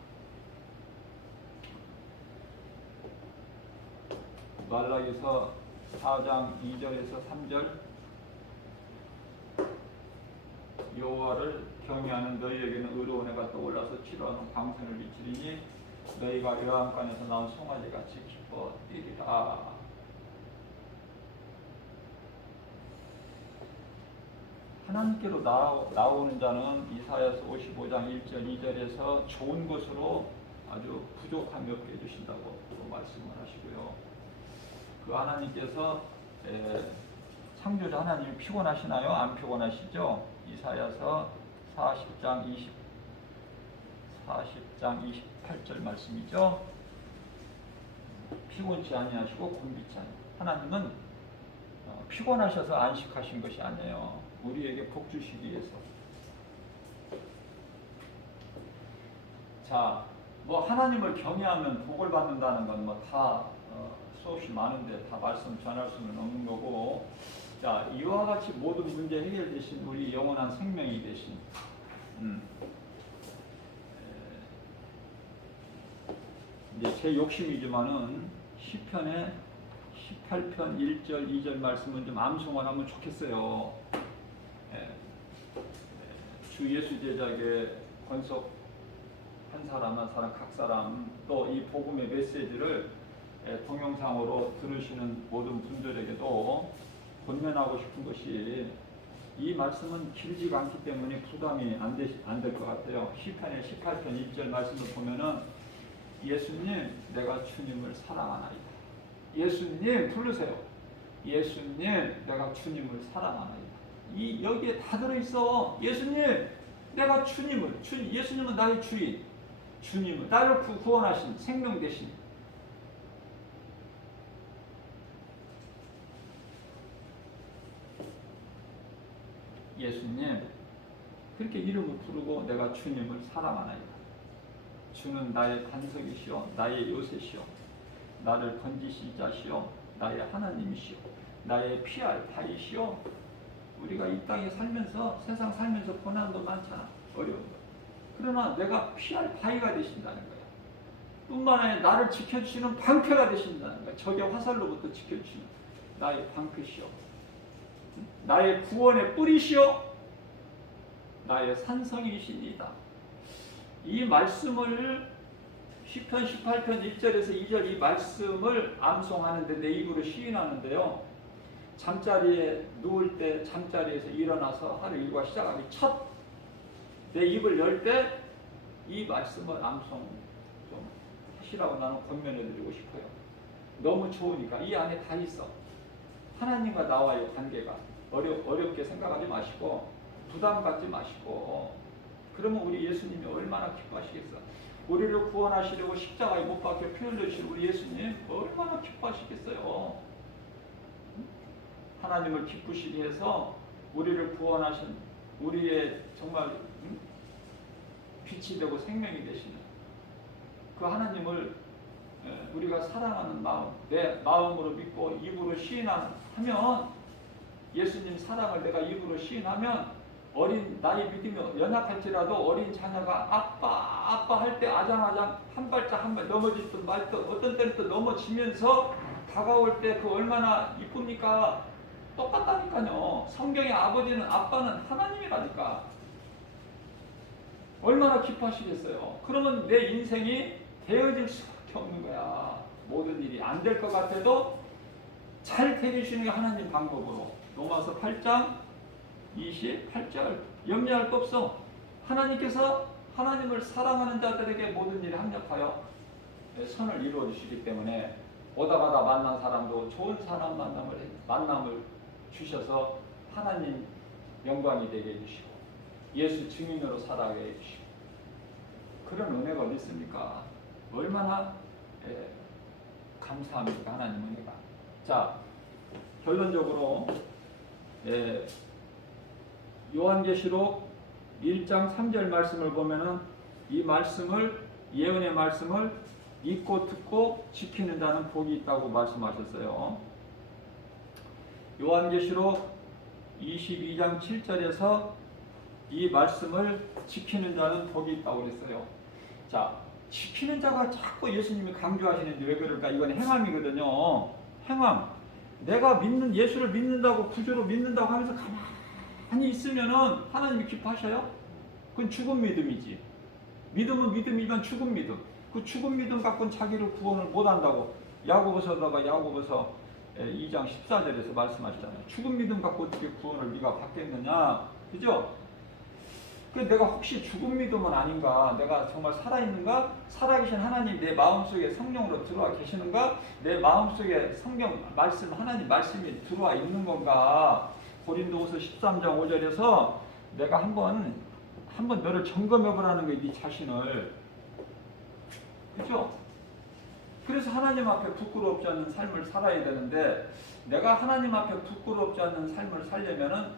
말라기서 4장 2절에서 3절 여호와를 경외하는 너희에게는 의로운 해가 떠올라서 치료하는 광선을 비추리니 너희가 요한관에서 나온 송아지같이 기뻐 뛰리라. 하나님께로 나오는 자는 이사야서 55장 1절 2절에서 좋은 것으로 아주 부족함이 없게 해주신다고 말씀을 하시고요. 그 하나님께서 창조자 하나님이 피곤하시나요? 안 피곤하시죠? 이사야서 40장 28절 말씀이죠. 피곤치 아니하시고 곤비치 아니. 하나님은 피곤하셔서 안식하신 것이 아니에요. 우리에게 복 주시기 위해서. 자, 뭐 하나님을 경외하면 복을 받는다는 건 뭐 다 수없이 많은데 다 말씀 전할 수는 없는 거고, 자, 이와 같이 모든 문제 해결되신 우리 영원한 생명이 되신 이제 제 욕심이지만은 시편의 18편 1절 2절 말씀은 좀 암송을 하면 좋겠어요. 주 예수 제자에게 권속 한 사람 한 사람 각 사람 또 이 복음의 메시지를 동영상으로 들으시는 모든 분들에게도 권면하고 싶은 것이, 이 말씀은 길지가 않기 때문에 부담이 안 될 것 같아요. 시편의 18편 1절 말씀을 보면은 예수님 내가 주님을 사랑하나이다. 예수님 부르세요. 예수님 내가 주님을 사랑하나이다. 이 여기에 다 들어있어. 예수님 내가 주님을, 예수님은 나의 주인, 주님은 나를 구원하신 생명 되신 예수님, 그렇게 이름을 부르고 내가 주님을 사랑하나이다. 주는 나의 반석이시오, 나의 요새시오, 나를 건지시 자시오, 나의 하나님이시오, 나의 피할 바위시오. 우리가 이 땅에 살면서, 세상 살면서 고난도 많잖아, 어려운 거. 그러나 내가 피할 바위가 되신다는 거야. 뿐만 아니라 나를 지켜주시는 방패가 되신다는 거야. 적의 화살로부터 지켜주시는 나의 방패시오, 나의 구원의 뿌리시오, 나의 산성이시니다. 이 말씀을 시편 18편 1절에서 2절 이 말씀을 암송하는데 내 입으로 시인하는데요. 잠자리에 누울 때 잠자리에서 일어나서 하루 일과 시작하기 첫 내 입을 열 때 이 말씀을 암송 좀 하시라고 나는 권면해 드리고 싶어요. 너무 좋으니까 이 안에 다 있어. 하나님과 나와의 관계가 어렵게 생각하지 마시고 부담 갖지 마시고, 그러면 우리 예수님이 얼마나 기뻐하시겠어. 우리를 구원하시려고 십자가에 못 박혀 피 흘려주신 우리 예수님 얼마나 기뻐하시겠어요. 하나님을 기쁘시게 해서 우리를 구원하신 우리의 정말 빛이 되고 생명이 되시는 그 하나님을 우리가 사랑하는 마음, 내 마음으로 믿고 입으로 시인하면, 예수님 사랑을 내가 입으로 시인하면, 어린 나의 믿음이 연약할지라도 어린 자녀가 아빠 할 때 아장아장 한 발짝 한 발 넘어질 듯 말 듯, 어떤 때는 또 넘어지면서 다가올 때 그 얼마나 이쁩니까? 똑같다니까요. 성경의 아버지는, 아빠는 하나님이라니까. 얼마나 기뻐하시겠어요. 그러면 내 인생이 되어질 수밖에 없는 거야. 모든 일이 안 될 것 같아도 잘 되어주시는 게 하나님 방법으로. 로마서 8장 28절 염려할 거 없어. 하나님께서 하나님을 사랑하는 자들에게 모든 일이 합력하여 선을 이루어 주시기 때문에 오다 가다 만난 사람도 좋은 사람 만남을 주셔서 하나님 영광이 되게 해주시고 예수 증인으로 살아가게 해주시고, 그런 은혜가 어디 있습니까? 얼마나 감사합니까, 하나님 은혜가. 자, 결론적으로 요한계시록 1장 3절 말씀을 보면은 이 말씀을, 예언의 말씀을 믿고 듣고 지키는 자는 복이 있다고 말씀하셨어요. 요한계시록 22장 7절에서 이 말씀을 지키는 자는 복이 있다고 그랬어요. 자, 지키는 자가 자꾸 예수님이 강조하시는데 왜 그럴까? 이건 행함이거든요. 행함. 내가 믿는, 예수를 믿는다고, 구주로 믿는다고 하면서 가만히 있으면은 하나님이 기뻐하셔요? 그건 죽은 믿음이지. 믿음은 믿음이지만 죽은 믿음. 그 죽은 믿음 갖고는 자기를 구원을 못한다고 야고보서다가 야고보서 2장 14절에서 말씀하시잖아요. 죽은 믿음 갖고 어떻게 구원을 네가 받겠느냐, 그죠? 내가 혹시 죽은 믿음은 아닌가? 내가 정말 살아있는가? 살아계신 하나님 내 마음속에 성령으로 들어와 계시는가? 내 마음속에 성경 말씀, 하나님 말씀이 들어와 있는 건가? 고린도후서 13장 5절에서 내가 한번 너를 점검해보라는 거야, 네 자신을. 그죠? 그래서 하나님 앞에 부끄럽지 않는 삶을 살아야 되는데, 내가 하나님 앞에 부끄럽지 않는 삶을 살려면은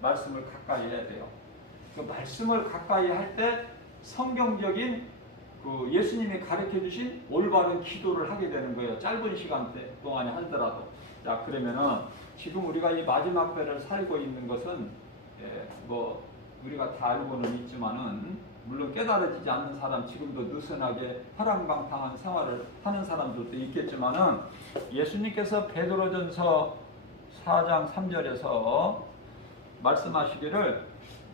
말씀을 가까이 해야 돼요. 그 말씀을 가까이 할 때 성경적인 그 예수님이 가르쳐 주신 올바른 기도를 하게 되는 거예요. 짧은 시간대 동안에 하더라도. 자, 그러면은 지금 우리가 이 마지막 때를 살고 있는 것은 뭐 우리가 다 알고는 있지만은 물론 깨달아지지 않는 사람, 지금도 느슨하게 화랑방탕한 생활을 하는 사람들도 있겠지만은 예수님께서 베드로전서 4장 3절에서 말씀하시기를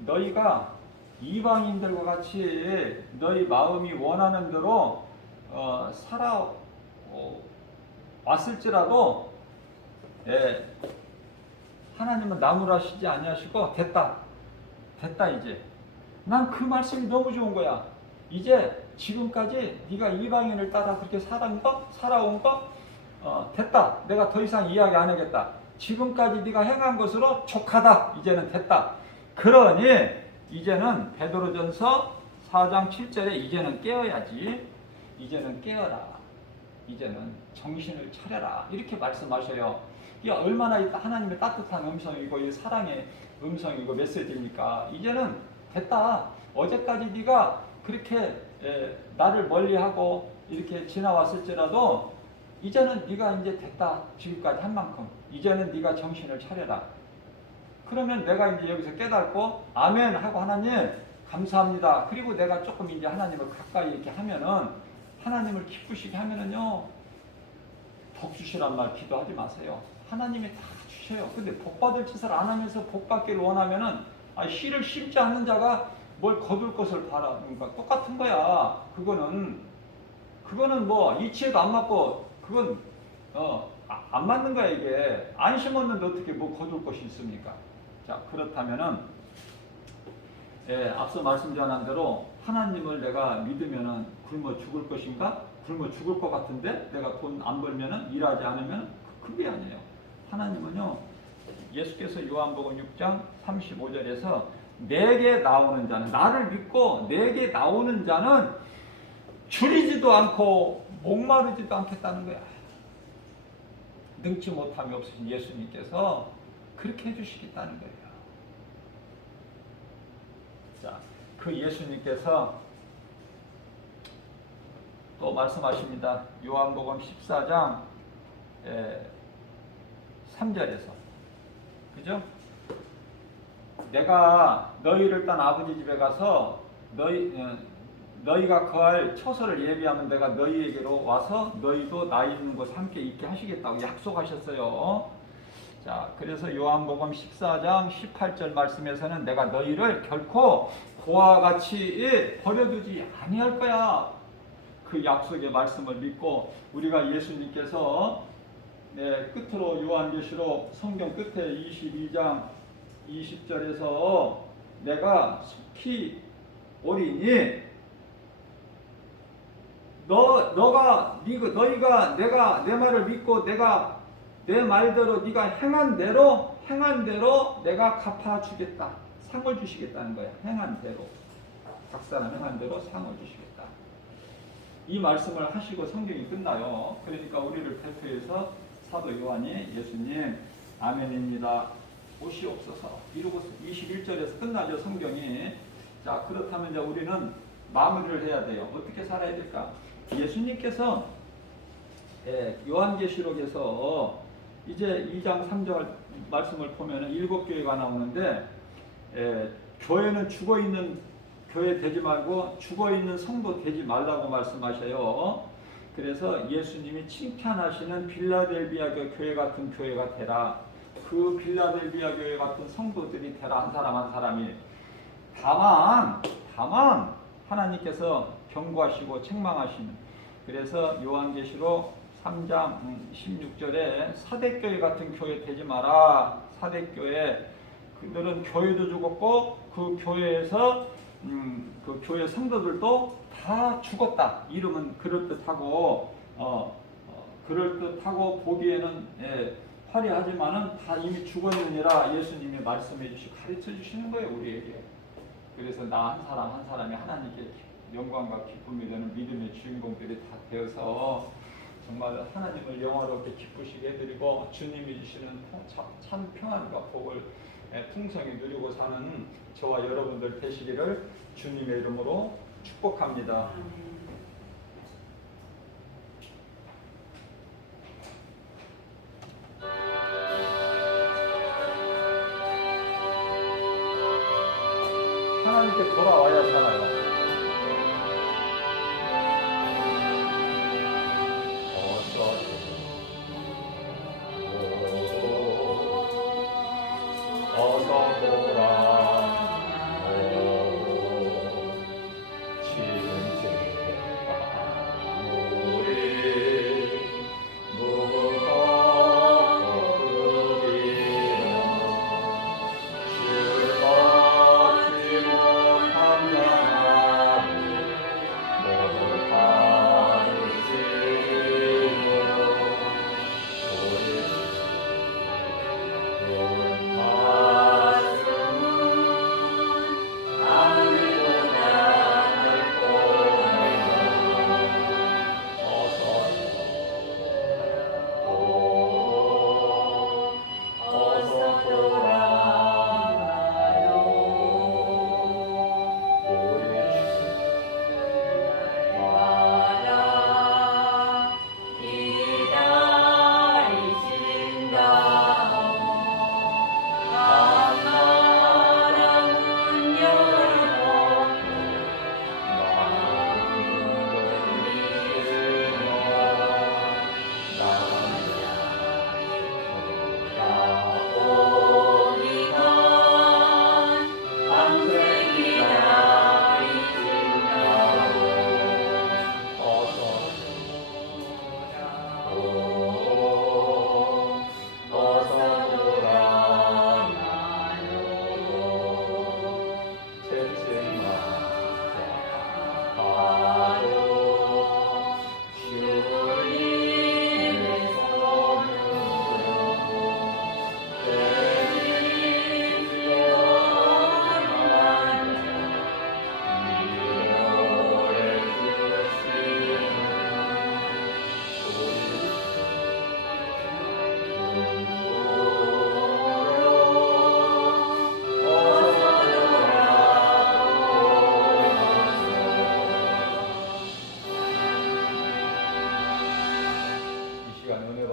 너희가 이방인들과 같이 너희 마음이 원하는 대로 살아 왔을지라도 하나님은 나무라시지 아니하시고 됐다 이제. 난 그 말씀이 너무 좋은 거야. 이제 지금까지 네가 이방인을 따라 그렇게 살아온 거 됐다. 내가 더 이상 이야기 안 하겠다. 지금까지 네가 행한 것으로 족하다. 이제는 됐다. 그러니 이제는 베드로전서 4장 7절에 이제는 깨어야지. 이제는 깨어라. 이제는 정신을 차려라. 이렇게 말씀하셔요. 이게 얼마나 하나님의 따뜻한 음성이고 이 사랑의 음성이고 메시지입니까? 이제는 됐다. 어제까지 네가 그렇게 나를 멀리하고 이렇게 지나왔을지라도 이제는 네가 이제 됐다. 지금까지 한 만큼. 이제는 네가 정신을 차려라. 그러면 내가 이제 여기서 깨닫고 아멘 하고 하나님 감사합니다. 그리고 내가 조금 이제 하나님을 가까이 이렇게 하면은 하나님을 기쁘시게 하면은요 복 주시란 말 기도하지 마세요. 하나님이 다 주셔요. 근데 복 받을 짓을 안 하면서 복 받기를 원하면은 씨를 심지 않는 자가 뭘 거둘 것을 바라는 거 똑같은 거야. 그거는 뭐 이치에도 안 맞고 그건 안 맞는 거야. 이게 안 심었는데 어떻게 뭐 거둘 것이 있습니까? 자, 그렇다면은 앞서 말씀드린 대로 하나님을 내가 믿으면은 굶어 죽을 것인가? 굶어 죽을 것 같은데 내가 돈 안 벌면은 일하지 않으면 그게 아니에요. 하나님은요, 예수께서 요한복음 6장 35절에서 내게 나오는 자는, 나를 믿고 내게 나오는 자는 줄이지도 않고 목마르지도 않겠다는 거야. 능치 못함이 없으신 예수님께서 그렇게 해주시겠다는 거예요. 자, 그 예수님께서 또 말씀하십니다. 요한복음 14장 3절에서 그죠? 내가 너희를 딴 아버지 집에 가서 너희가 거할 처소를 예비하면 내가 너희에게로 와서 너희도 나 있는 곳에 함께 있게 하시겠다고 약속하셨어요. 자, 그래서 요한복음 14장 18절 말씀에서는 내가 너희를 결코 고와 같이 버려두지 아니할 거야. 그 약속의 말씀을 믿고 우리가 예수님께서 끝으로 요한계시록 성경 끝에 22장 20절에서 내가 속히 오리니 너희가 내가 내 말을 믿고 내가 내 말대로 네가 행한 대로 내가 갚아주겠다. 상을 주시겠다는 거야. 행한 대로. 각 사람 행한 대로 상을 주시겠다. 이 말씀을 하시고 성경이 끝나요. 그러니까 우리를 대표해서 사도 요한이 예수님 아멘입니다. 오시옵소서 이러고서 21절에서 끝나죠. 성경이. 자, 그렇다면 이제 우리는 마무리를 해야 돼요. 어떻게 살아야 될까? 예수님께서 요한계시록에서 이제 2장 3절 말씀을 보면 7교회가 나오는데 교회는 죽어있는 교회 되지 말고 죽어있는 성도 되지 말라고 말씀하셔요. 그래서 예수님이 칭찬하시는 빌라델비아 교회 같은 교회가 되라. 그 빌라델비아 교회 같은 성도들이 되라. 한 사람 한 사람이. 다만 하나님께서 경고하시고 책망하시는, 그래서 요한계시록 3장 16절에 사대교회 같은 교회 되지 마라. 사대교회, 그들은 교회도 죽었고 그 교회에서 그 교회 성도들도 다 죽었다. 이름은 그럴듯하고 보기에는 화려하지만은 다 이미 죽었느니라 예수님이 말씀해 주시고 가르쳐 주시는 거예요, 우리에게. 그래서 나 한 사람 한 사람이 하나님께 영광과 기쁨이 되는 믿음의 주인공들이 다 되어서 정말 하나님을 영화롭게 기쁘시게 해드리고 주님이 주시는 참 평안과 복을 풍성히 누리고 사는 저와 여러분들 되시기를 주님의 이름으로 축복합니다. 하나님께 돌아와야 살아요. 어서 돌아오 지금쯤 우리 무겁고 부르기로 주 멋지고 감당하고 모두 받으시고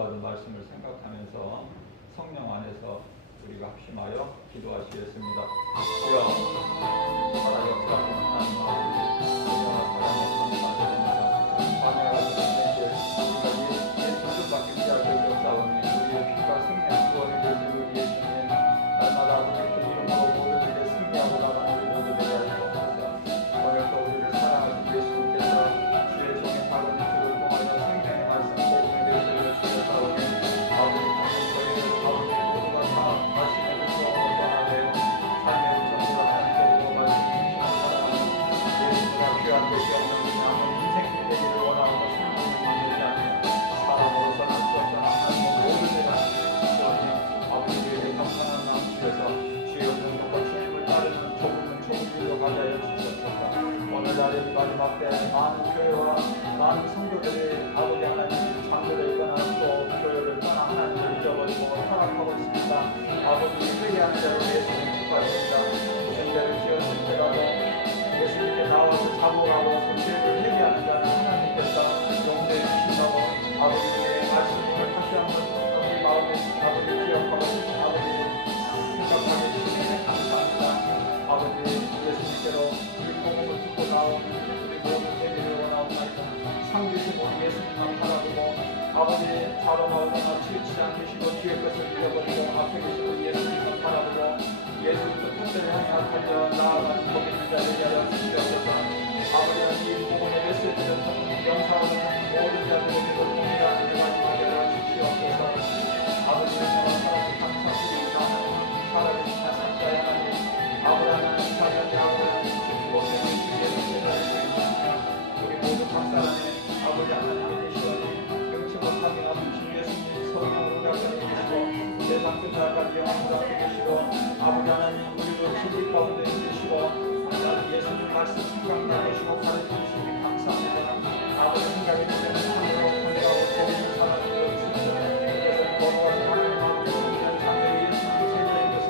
우리 말씀을 생각하면서 성령 안에서 우리가 합심하여 기도하시겠습니다. 주여, 살아 역사하는 하나님 아버지, 은혜와 사랑에 감사드립니다. 밤에 가시는 길 우리가 예수님밖에 피할 것이 없사오니 우리의 피가 승리한 구원이 되신 우리의 주님, 날마다 아버지 그 이름으로 모든 일에 승리하고 나가는 우리 모두 되게 하시옵소서. 오늘도 우리를 사랑하신 예수님께서 주의 종의 작은 입술을 통하여 생명의 말씀 복음의 메시지를 주셨사오니 아버지 방금 저희를 아버지 모두가 다 말씀의 근거로 변화되어 삶의 우선으로 하나님께 두고 말씀이 사랑하는 예수님과 귀한 것이 없는 우리 남은 인생길이 되기를 원하고 생명을 만들지 않는 사람으로서 할 수 없는 하나님의 모든 일을 하시오니 아버지에게 감사한 마음 주셔서 주의 없는 주님을 따르는 조금은 좋은 길로 가자 해주셨소서. 오늘날의 마지막 때 많은 교회와 많은 성도들이 아버지 하나님 장로를 떠나 또 교회를 떠나 하나님을 잊어버리고 타락하고 있습니다. 아버지 회개하는 자를 예수님 축복합니다. 무슨 죄를 지었을지라도 예수님께 나와서 자복하고 그 죄를 회개하는 자를 하나님께서 용서해 주신다고 아버지의 말씀을 다시 한번 우리 마음에 아버지 기억하고 아버지 생각하게 주시니 감사합니다. 아버지 예수님께로 우리 복음을 듣고 나온 우리 모든 되기를 원하옵나이다. 상주신 우리 예수님만 바라보고 아버지 자로하거나 치우치지 않게 계시고 뒤에 것을 잃어버리고 앞에 계시고 예수님만 바라보고 예수님도 특별히 하나 달려 나아가는 복이 있는 자 되게 하여 주시옵소서. 아버지는 이 복음의 메시지를 영상하는 모든 자들에게도 동일한 은혜가 있게 하여 주시옵소서. 아버지의 나라 사랑을 감사드립니다. 살아계신 하나님 하나님 아브라함은 이삭을 아브라함은 주시고 예수님의 우리 모두 박사람에 아버지 하나님의 되시오니 능치 못하게 아프신 예수님 성령으로 가까이 계시고 세상 끝날까지 영원히 앞에 계시고 아버지 하나님 우리도 진리 가운데 계시고 예수님 말씀 생각나 계시고 가르쳐주시니 감사합니다. 아버지 생각이 되면 하늘로 보내라고 재밌는 사람으로 주시고 그래서 걸어와서 하나님 앞에 오면 장래 예수님 세계인 것을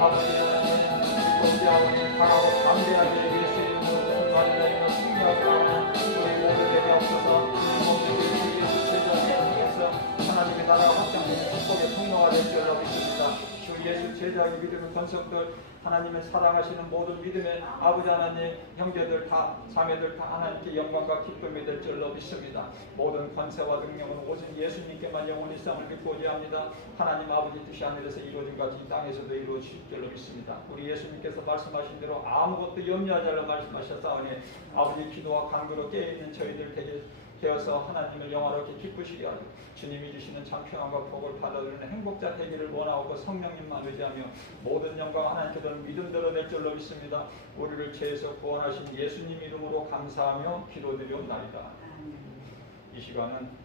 아버지 하나님 우리 아버지 바라고 담대하게 예수의 이름으로 무슨 말이나 이거 승리하게 하는 우리 모두 되게 없어서 우리 모두 예수 제자의 통해서 하나님의 나라가 확장되는 축복의 통로가 될 줄로 믿습니다. 주 우리 예수 제자의 믿음의 권속들 하나님의 사랑하시는 모든 믿음의 아버지 하나님 형제들 다 자매들 다 하나님께 영광과 기쁨이 될 줄로 믿습니다. 모든 권세와 능력은 오직 예수님께만 영원히 있음을 믿고자 합니다. 하나님 아버지 뜻이 하늘에서 이루어진 같이 이 땅에서도 이루어질 줄로 믿습니다. 우리 예수님께서 말씀하신 대로 아무것도 염려하지 말라 말씀하셨사오니 아버지 기도와 간구로 깨어있는 저희들 되게 되어서 하나님을 영화롭게 기쁘시게 하고 주님이 주시는 참 평안과 복을 받아들이는 행복자 되기를 원하고 성령님만 의지하며 모든 영광 하나님께 드는 믿음대로 낼 줄로 믿습니다. 우리를 죄에서 구원하신 예수님 이름으로 감사하며 기도드리옵나이다. 이 시간은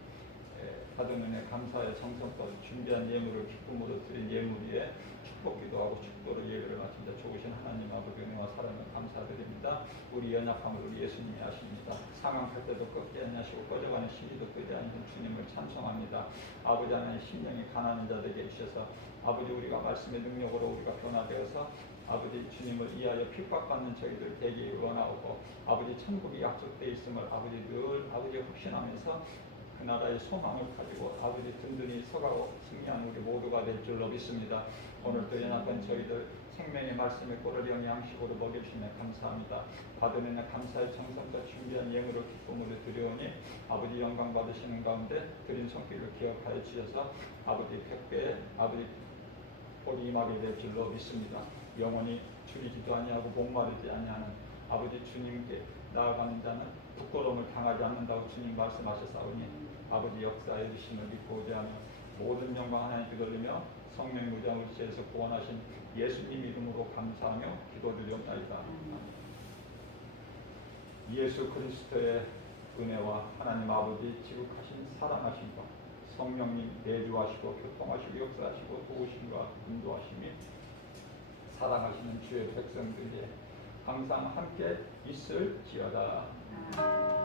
받은 은혜 감사의 정성껏 준비한 예물을 기쁨으로 드린 예물 위에 축복 기도하고 축도로 예배를 마친다. 좋으신 하나님 아버지 은혜와 사랑을 감사드립니다. 우리 연약함을 우리 예수님이 아십니다. 상황할 때도 꺾지 않으시고 꺼져가는 시기도 끄지 않는 주님을 찬송합니다. 아버지 하나님 심령이 가난한 자들에게 주셔서 아버지 우리가 말씀의 능력으로 우리가 변화되어서 아버지 주님을 이하여 핍박받는 저희들 되기 원하고 아버지 천국이 약속되어 있음을 아버지 늘 아버지 확신하면서 그 나라의 소망을 가지고 아버지 든든히 서가고 승리한 우리 모두가 될 줄로 믿습니다. 오늘도 연약한 저희들 생명의 말씀에 꼴을 영양식으로 먹여주시며 감사합니다. 받은 은혜 감사의 정성과 준비한 예물을 기쁨으로 드려오니 아버지 영광 받으시는 가운데 드린 손길을 기억하여 주셔서 아버지 백배의 아버지 복이 임하게 될 줄로 믿습니다. 영원히 줄이지도 아니하고 목마르지 아니하는 아버지 주님께 나아가는 자는 부끄러움을 당하지 않는다고 주님 말씀하셨사오니 아버지 역사해 주심을 믿고 의지하며 모든 영광 하나님께 돌리며 성령 무장으로 죄에서 구원하신 예수님 이름으로 감사하며 기도드리옵나이다. 예수 그리스도의 은혜와 하나님 아버지 지극하신 사랑하심과 성령님 내주하시고 교통하시고 역사하시고 도우심과 인도하심이 사랑하시는 주의 백성들에게 항상 함께 있을지어다.